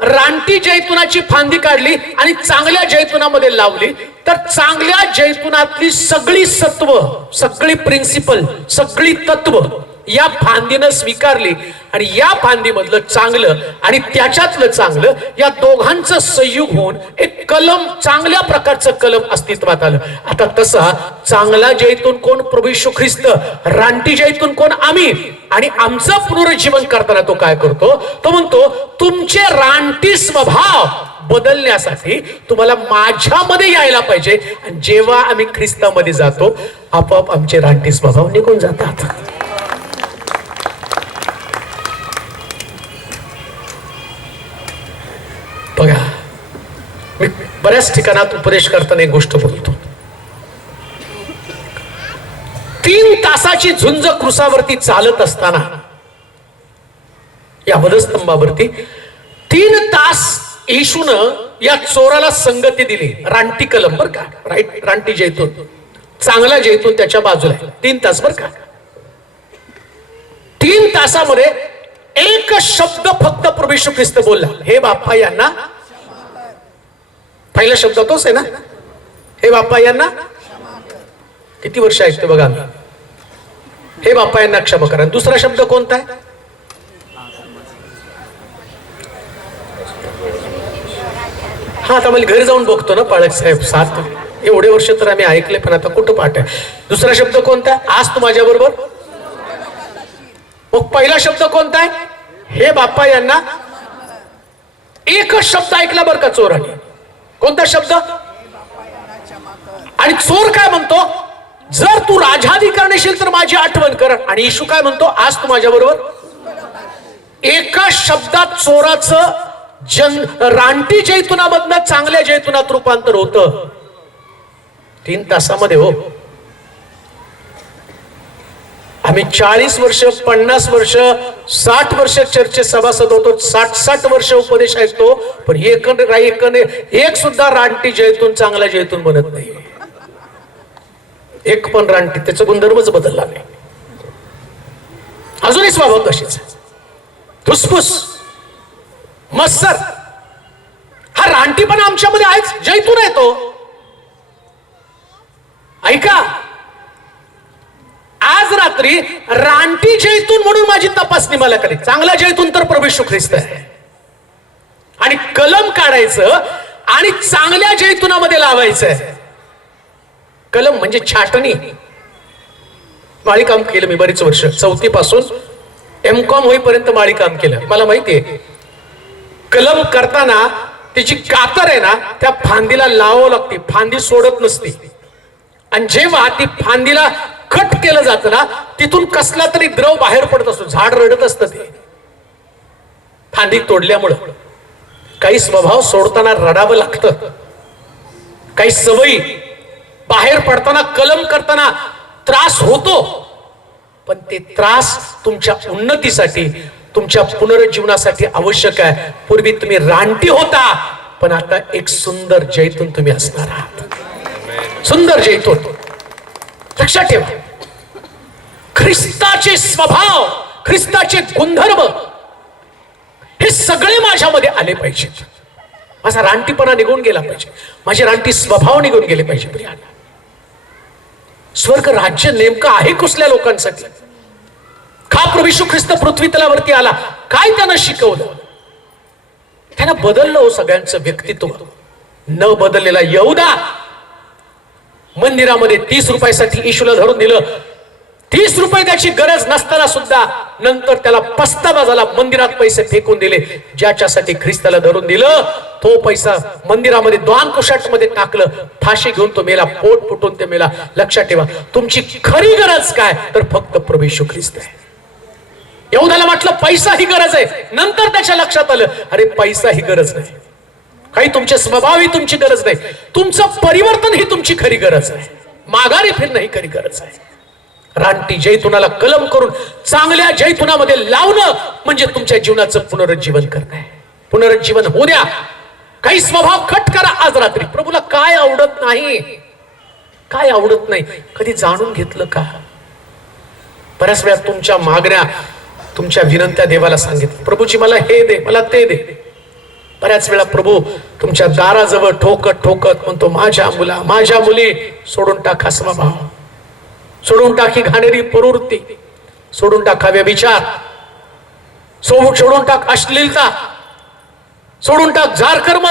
रानटी जैतुनाची फांदी काढली आणि चांगल्या जैतुनामध्ये लावली तर चांगल्या जैतुनातली सगळी सत्व, सगळी प्रिन्सिपल, सगळी तत्व या फांदीनं स्वीकारली आणि या फांदीमधलं चांगलं आणि त्याच्यातलं चांगलं या दोघांचं संयोग होऊन एक कलम, चांगल्या प्रकारचं कलम अस्तित्वात आलं. आता तसा चांगला जैतून कोण, प्रभू येशू ख्रिस्त. रानटी जैतून कोण, आम्ही. आणि आमचं पुनरुज्जीवन करताना तो काय करतो, तो म्हणतो तुमचे रानटी स्वभाव बदलण्यासाठी तुम्हाला माझ्यामध्ये यायला पाहिजे. आणि जेव्हा आम्ही ख्रिस्तामध्ये जातो आपोआप आमचे रानटी स्वभाव निघून जातात. बघा, मी बऱ्याच ठिकाणात उपदेश करताना एक गोष्ट बोलतो. 3 तासाची झुंज क्रुसावरती चालत असताना या वधस्तंभावरती 3 तास येशूनं या चोराला संगती दिली. रानटी कलम बर का, रानटी जैतून, चांगला जैतून त्याच्या बाजूला आहे. 3 तास बर का. 3 तासामध्ये एक शब्द फक्त प्रभू येशू ख्रिस्त बोलला, हे बाप्पा यांना. पहिला शब्द तोच आहे ना, हे बाप्पा यांना. किती वर्ष ऐकतो बघा मी, हे बाप्पा यांना क्षमा करा. दुसरा शब्द कोणता आहे, हा आता मला घरी जाऊन बघतो ना पाळक साहेब, 7 एवढे वर्ष तर आम्ही ऐकले पण आता कुठं पाठ आहे. दुसरा शब्द कोणता आहे, आज तू माझ्या बरोबर. मग पहिला शब्द कोणता आहे, हे बाप्पा यांना. एकच शब्द ऐकला बरं का चोराने. कोणता शब्द, आणि चोर काय म्हणतो, जर तू राजाधिकार नसेल तर माझी आठवण कर. आणि येशू काय म्हणतो, आज तू माझ्या बरोबर. एका शब्दात चोराचं रानटी जैतुनामधनं चांगल्या जैतुनात रूपांतर होतं 3 तासामध्ये. हो, आम्ही 40 वर्ष, 50 वर्ष, 60 वर्ष चर्चेत सभासद होतो, 60 वर्ष उपदेश ऐकतो, पण एक सुद्धा रानटी जैतून चांगला जैतून बनत नाही. एक पण रानटी, त्याचा गुणधर्मच बदलला नाही. अजूनही स्वभाव तशीच, धुसफुस, मत्सर. हा रानटी पण आमच्यामध्ये आहेच, जैतून आहे तो. ऐका, आज रात्री रानटी जैतून म्हणून माझी तपासणी मला करी. चांगला जैतून तर प्रभू येशू ख्रिस्त आहे. आणि कलम काढायचं आणि चांगल्या जैतुनामध्ये लावायचं आहे. कलम म्हणजे छाटणी. माळी काम केलं मी बरीच वर्ष, 4थी पासून M.Com होईपर्यंत माळी काम केलं. मला माहितीये कलम करताना त्याची कातर आहे ना त्या फांदीला लावावं लागते, फांदी सोडत नसते. आणि जेव्हा ती फांदीला कट केलं जातं ना, तिथून कसला तरी द्रव बाहेर पडत असतो, झाड रडत असतं ते फांदी तोडल्यामुळं. काही स्वभाव सोडताना रडावं लागतं, काही सवयी बाहेर पडताना, कलम करताना त्रास होतो, पण ते त्रास तुमच्या उन्नतीसाठी, तुमच्या पुनरुज्जीवनासाठी आवश्यक आहे. पूर्वी तुम्ही रानटी होता, पण आता एक सुंदर जैतून तुम्ही असणार आहात. सुंदर जैतून. लक्षात ठेवा, ख्रिस्ताचे स्वभाव, ख्रिस्ताचे गुणधर्म हे सगळे माझ्यामध्ये आले पाहिजेत. माझा रानटीपणा निघून गेला पाहिजे, माझे रानटी स्वभाव निघून गेले पाहिजे. प्रियांनो, स्वर्ग राज्य नेमकं आहे कुठल्या लोकांसाठी? का प्रभू येशू ख्रिस्त पृथ्वी तलावरती आला? काय त्यानं शिकवलं? त्यानं बदललं हो सगळ्यांचं व्यक्तित्व. न बदललेला यहूदा मंदिरामध्ये 30 रुपयासाठी येशूला धरून दिलं. 30 रुपये त्याची गरज नसताना सुद्धा नंतर त्याला पस्तावा झाला, मंदिरात पैसे फेकून दिले. ज्याच्यासाठी ख्रिस्ताला धरून दिलं तो पैसा मंदिरामध्ये द्वानकुशाट मध्ये टाकलं, फाशी घेऊन तो मेला, पोट फुटून ते मेला. लक्षात ठेवा, तुमची खरी गरज काय? तर फक्त प्रभू येशू ख्रिस्त आहे. यहूदाला म्हटलं पैसा ही गरज आहे, नंतर त्याच्या लक्षात आलं अरे पैसा ही गरज नाही, काही तुमचे स्वभाव ही तुमची गरज नाही, तुमचं परिवर्तन ही तुमची खरी गरज आहे. माघारी फिरणं ही खरी गरज आहे. रानटी जैतुनाला कलम करून चांगल्या जैतुनामध्ये लावणं म्हणजे तुमच्या जीवनाचं पुनरुज्जीवन करणं आहे. पुनरुज्जीवन होऊ द्या. काही स्वभाव कट करा आज रात्री. प्रभूला काय आवडत नाही, काय आवडत नाही, कधी जाणून घेतलं का? बऱ्याच वेळा तुमच्या मागण्या, तुमच्या विनंत्या देवाला सांगितलं, प्रभूची मला हे दे, मला ते दे. बऱ्याच वेळा प्रभू तुमच्या दाराजवळ ठोकत ठोकत म्हणतो, माझ्या मुला, माझ्या मुली, सोडून टाका स्वभाव, सोडून टाकी घाणेरी प्रवृत्ती, सोडून टाका व्यभिचार, सोडून टाक अश्लीलता, सोडून टाक जार कर्म,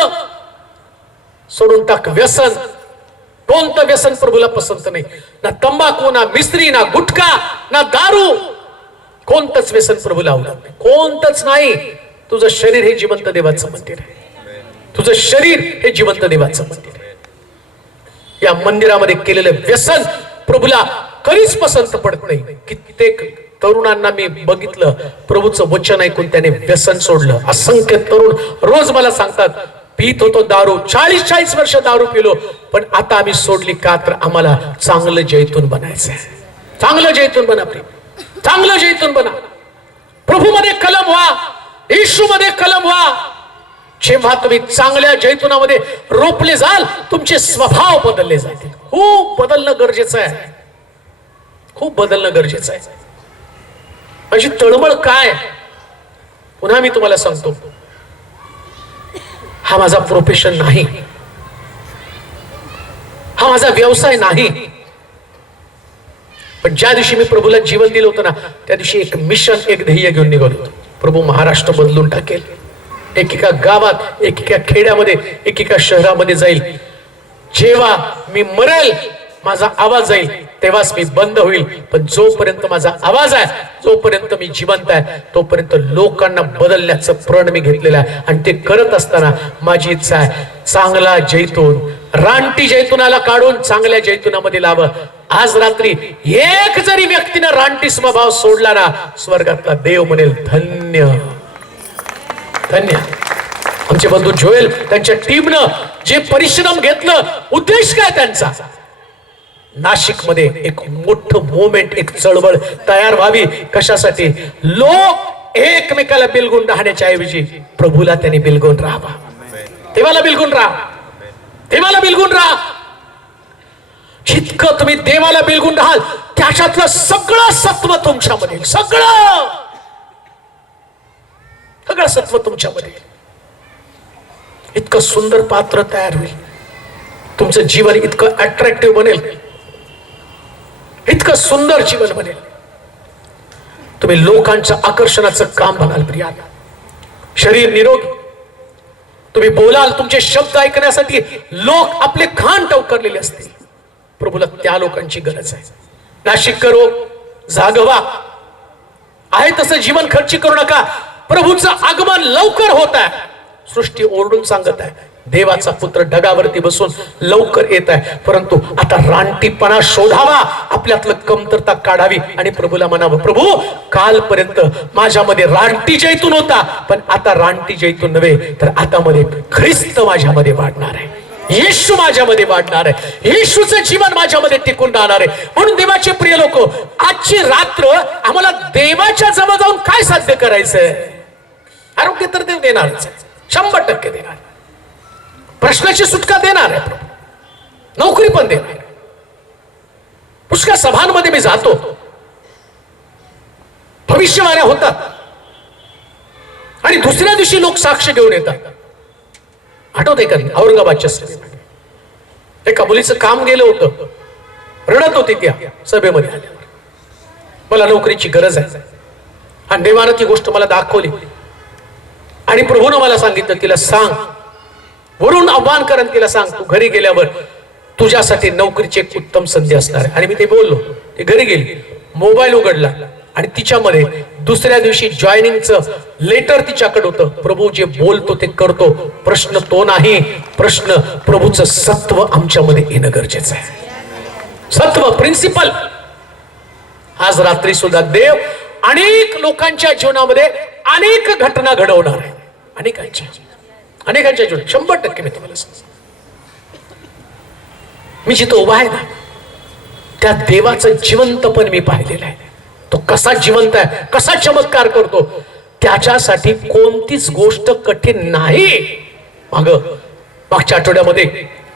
सोडून टाक व्यसन. कोणतं व्यसन प्रभूला पसंत नाही? ना तंबाखू, ना मिस्त्री, ना गुटखा, ना दारू. कोणतंच व्यसन प्रभूला आवडत नाही, कोणतंच नाही. तुझं शरीर हे जिवंत देवाचं मंदिर आहे. तुझं शरीर हे जिवंत देवाचं मंदिर आहे. या मंदिरामध्ये केलेलं व्यसन प्रभूला कधीच पसंत पडत नाही. कित्येक तरुणांना मी बघितलं, प्रभूचं वचन ऐकून त्याने व्यसन सोडलं. असंख्य तरुण रोज मला सांगतात, पीत होतो दारू, 40-40 वर्ष दारू पिलो, पण आता आम्ही सोडली. का? तर आम्हाला चांगलं जैतून बनायचंय. चांगलं जैतून बना, चांगलं जैतून बना. प्रभूमध्ये कलम व्हा, येशूमध्ये कलम व्हा. जेव्हा तुम्ही चांगल्या जैतुनामध्ये रोपले जाल, तुमचे स्वभाव बदलले जातील. खूप बदलणं गरजेचं आहे, खूप बदलणं गरजेचं आहे. माझी तळमळ काय? पुन्हा मी तुम्हाला सांगतो, हा माझा प्रोफेशन नाही, हा माझा व्यवसाय नाही. पण ज्या दिवशी मी प्रभूला जीवन दिलं होतं ना, त्या दिवशी एक मिशन, एक ध्येय घेऊन निघालो होतो. प्रभू महाराष्ट्र बदलून टाकेल, एकेका गावात, एकेका खेड्यामध्ये, एकेका शहरामध्ये जाईल. जेव्हा मी मरेल, माझा आवाज जाईल, तेव्हाच मी बंद होईल. पण जोपर्यंत माझा आवाज आहे, जोपर्यंत मी जिवंत आहे, तोपर्यंत लोकांना बदलण्याचं प्रण मी घेतलेलं आहे. आणि ते करत असताना माझी इच्छा आहे, चांगला जैतून, रानटी जैतुनाला काढून चांगल्या जैतुनामध्ये लावं. आज रात्री एक जरी व्यक्तीनं रानटी स्वभाव सोडला ना, स्वर्गातला देव म्हणेल धन्य धन्य. आमचे बंधू जोएल, त्यांच्या टीमनं जे परिश्रम घेतलं, उद्देश काय त्यांचा? नाशिक मध्ये एक मोठं मोमेंट, एक चळवळ तयार व्हावी. कशासाठी? लोक एकमेकाला बिलगून राहण्याच्या ऐवजी प्रभूला त्यांनी बिलगून राहावा, देवाला बिलगून राहा, देवाला बिलगून राहा. जितकं तुम्ही देवाला बिलगून राहाल, त्याच्यातलं सगळं सत्व तुमच्यामध्ये, सगळं सगळं सत्व तुमच्यामध्ये, इतकं सुंदर पात्र तयार होईल. तुमचं जीवन इतकं अट्रॅक्टिव्ह बनेल, इतकं सुंदर जीवन बनेल. तुम्ही लोकांच्या आकर्षणाचं काम बघाल. प्रिया, शरीर निरोगी, तुम्ही बोलाल, तुमचे शब्द ऐकण्यासाठी लोक आपले कान टवकारलेले असतील. प्रभूला त्या लोकांची गरज आहे. नाशिक करो, जागवा, आहे तसं जीवन खर्ची करू नका. प्रभूचं आगमन लवकर होत आहे. सृष्टी ओरडून सांगत आहे, देवाचा पुत्र ढगावरती बसून लवकर येत आहे, परंतु आता रानटीपणा शोधावा, आपल्यातलं कमतरता काढावी आणि प्रभूला म्हणावं, प्रभू कालपर्यंत माझ्यामध्ये रानटी जैतून होता, पण आता रानटी जैतून नव्हे, तर आता मध्ये ख्रिस्त माझ्यामध्ये वाढणार आहे, येशू माझ्यामध्ये वाढणार आहे, येशूचं जीवन माझ्यामध्ये टिकून राहणार आहे. म्हणून देवाचे प्रिय लोक, आजची रात्र आम्हाला देवाच्या जवळ जाऊन काय साध्य करायचंय? आरोग्य तर देव देणारच, 100% देणार, प्रश्नाची सुटका देणार आहे प्रभू, नोकरी पण देणार आहे. पुष्कळ सभांमध्ये मी जातो, भविष्यवाण्या होतात आणि दुसऱ्या दिवशी लोक साक्ष घेऊन येतात. आठवतंय का औरंगाबादच्या सभेमध्ये एका मुलीचं काम गेलं होतं, रडत होती त्या सभेमध्ये आल्यावर, मला नोकरीची गरज आहे, आणि देवानं ती गोष्ट मला दाखवली आणि प्रभूनं मला सांगितलं, तिला सांग, वरून आव्हान करून तिला सांग, तू घरी गेल्यावर तुझ्यासाठी नोकरीची एक उत्तम संधी असणार आहे. आणि मी ते बोललो, ती घरी गेली, मोबाईल उघडला आणि तिच्यामध्ये दुसऱ्या दिवशी जॉईनिंगचं लेटर तिच्याकडे होतं. प्रभू जे बोलतो ते करतो, प्रश्न तो नाही, प्रश्न प्रभूचं सत्व आमच्यामध्ये येणं गरजेचं आहे, सत्व, प्रिन्सिपल. आज रात्री सुद्धा देव अनेक लोकांच्या जीवनामध्ये अनेक घटना घडवणार आहे, अनेकांच्या जीवनात 100% मी तुम्हाला सांगतो. मी जिथं उभा आहे ना, त्या देवाचं जिवंतपण मी पाहिलेलं आहे. तो कसा जिवंत आहे, कसा चमत्कार करतो, त्याच्यासाठी कोणतीच गोष्ट कठीण नाही. मागच्या आठवड्यामध्ये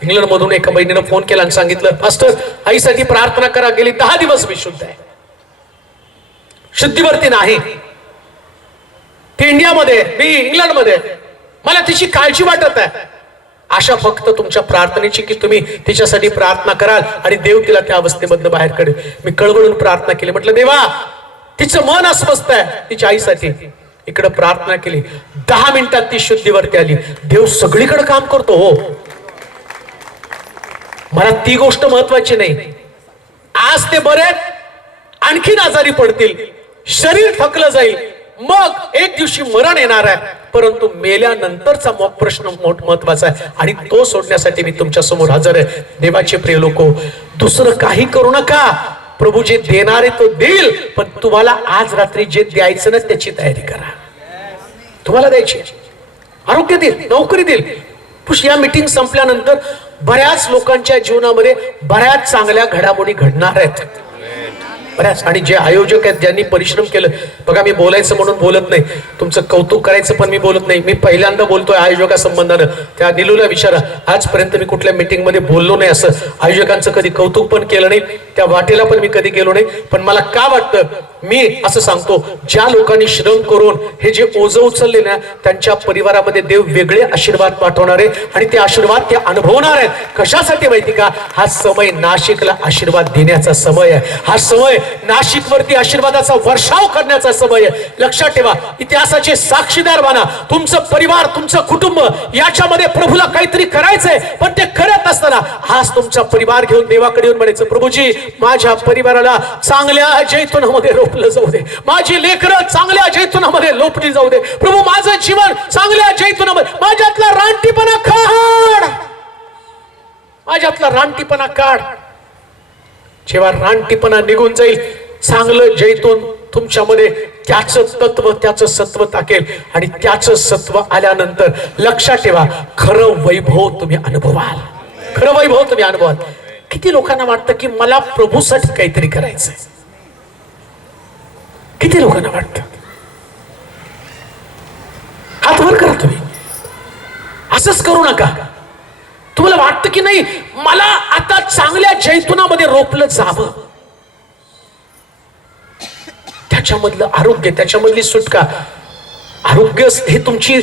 इंग्लंड मधून एका बहिणीनं फोन केला आणि सांगितलं, पास्टर आईसाठी प्रार्थना करा, गेली 10 दिवस मी शुद्ध आहे, शुद्धीवरती नाही. ती इंडियामध्ये, मी इंग्लंडमध्ये, मला तिची काळजी वाटत आहे. आशा फक्त तुमच्या प्रार्थनेची की तुम्ही तिच्यासाठी प्रार्थना कराल आणि देव तिला त्या अवस्थेमधनं बाहेर काढेल. मी कळवळून प्रार्थना केली, म्हटलं देवा तिचं मन अस्वस्थ आहे, तिच्या आईसाठी. इकडे प्रार्थना केली, 10 मिनिटात ती शुद्धीवरती आली. देव सगळीकडे काम करतो हो, मला ती गोष्ट महत्वाची नाही. आज ते बरे आणखीन आजारी पडतील, शरीर थकलं जाईल, मग एक दिवशी मरण येणार आहे, परंतु मेल्यानंतरचा मग प्रश्न महत्वाचा आहे आणि तो सोडण्यासाठी मी तुमच्या समोर हजर आहे. देवाचे प्रिय लोक, दुसरं काही करू नका, प्रभू जे देणार आहे तो देईल, पण तुम्हाला आज रात्री जे द्यायचं ना त्याची तयारी करा. तुम्हाला द्यायची, आरोग्य देईल, नोकरी देईल. या मीटिंग संपल्यानंतर बऱ्याच लोकांच्या जीवनामध्ये बऱ्याच चांगल्या घडामोडी घडणार आहेत, बऱ्याच. आणि जे आयोजक आहेत, ज्यांनी परिश्रम केलं, बघा मी बोलायचं म्हणून बोलत नाही, तुमचं कौतुक करायचं पण मी बोलत नाही, मी पहिल्यांदा बोलतोय आयोजका संबंधानं. त्या निलूला विचारा, आजपर्यंत मी कुठल्या मीटिंग मध्ये बोललो नाही, असं आयोजकांचं कधी कौतुक पण केलं नाही, त्या वाटेला पण मी कधी गेलो नाही. पण मला का वाटतं, मी असं सांगतो, ज्या लोकांनी श्रम करून हे जे ओझं उचलले ना, त्यांच्या परिवारामध्ये देव वेगळे आशीर्वाद पाठवणार आहे आणि ते आशीर्वाद ते अनुभवणार आहेत. कशासाठी माहिती का? हा समय नाशिकला आशीर्वाद देण्याचा समय आहे, हा समय नाशिकवरती आशीर्वादाचा वर्षाव करण्याचा समय आहे. लक्षात ठेवा, इतिहासाचे साक्षीदार बना. तुमचं परिवार, तुमचं कुटुंब याच्यामध्ये प्रभूला काहीतरी करायचंय, पण ते करत असताना आज तुमचा परिवार घेऊन देवाकडे येऊन म्हणायचं, प्रभूजी माझ्या परिवाराला चांगल्या जैतुनामध्ये लोपलं जाऊ दे, माझी लेकरं चांगल्या जैतुनामध्ये लोपली जाऊ दे, प्रभू माझं जीवन चांगल्या जैतुनामध्ये, माझ्यातला रानटीपणा काढ, माझ्यातला रानटीपणा काढ. जेव्हा रानटीपणा निघून जाईल, चांगलं जैतून तुमच्यामध्ये त्याचं तत्व, त्याचं सत्व टाकेल आणि त्याचं सत्व आल्यानंतर लक्षात ठेवा, खरं वैभव तुम्ही अनुभवाल, खरं वैभव तुम्ही अनुभवाल. किती लोकांना वाटतं की मला प्रभूसाठी काहीतरी करायचंय, किती लोकांना वाटतं? हात वर करा तुम्ही, असंच करू नका. तुम्हाला वाटतं की नाही मला आता चांगल्या जैतुनामध्ये रोपलं जावं, त्याच्यामधलं आरोग्य, त्याच्यामधली सुटका, आरोग्य हे तुमची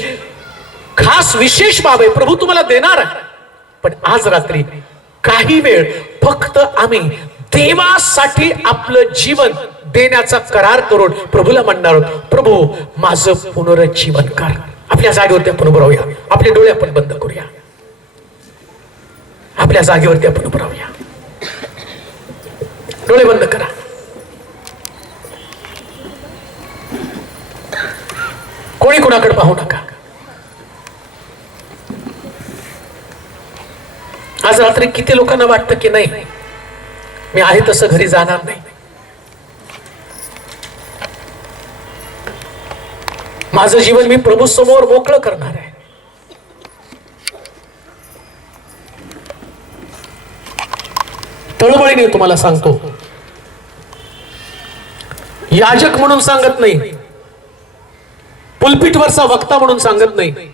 खास विशेष बाब आहे, प्रभू तुम्हाला देणार आहे. पण आज रात्री काही वेळ फक्त आम्ही देवासाठी आपलं जीवन देण्याचा करार करून प्रभूला म्हणणार आहोत, प्रभू माझं पुनरुज्जीवन कर. आपल्या जागेवरती आपण उभं राहूया, आपले डोळे आपण बंद करूया, आपल्या जागेवरती आपण उभं राहूया, डोळे बंद करा. कोणी कोणाकडे पाहू नका. रात्री किती लोकांना वाटतं की नाही, मी आहे तसं घरी जाणार नाही, माझं जीवन मी प्रभू समोर मोकळं करणार आहे. तळमळीने तुम्हाला सांगतो, याजक म्हणून सांगत नाही, पुलपीटवरचा वक्ता म्हणून सांगत नाही,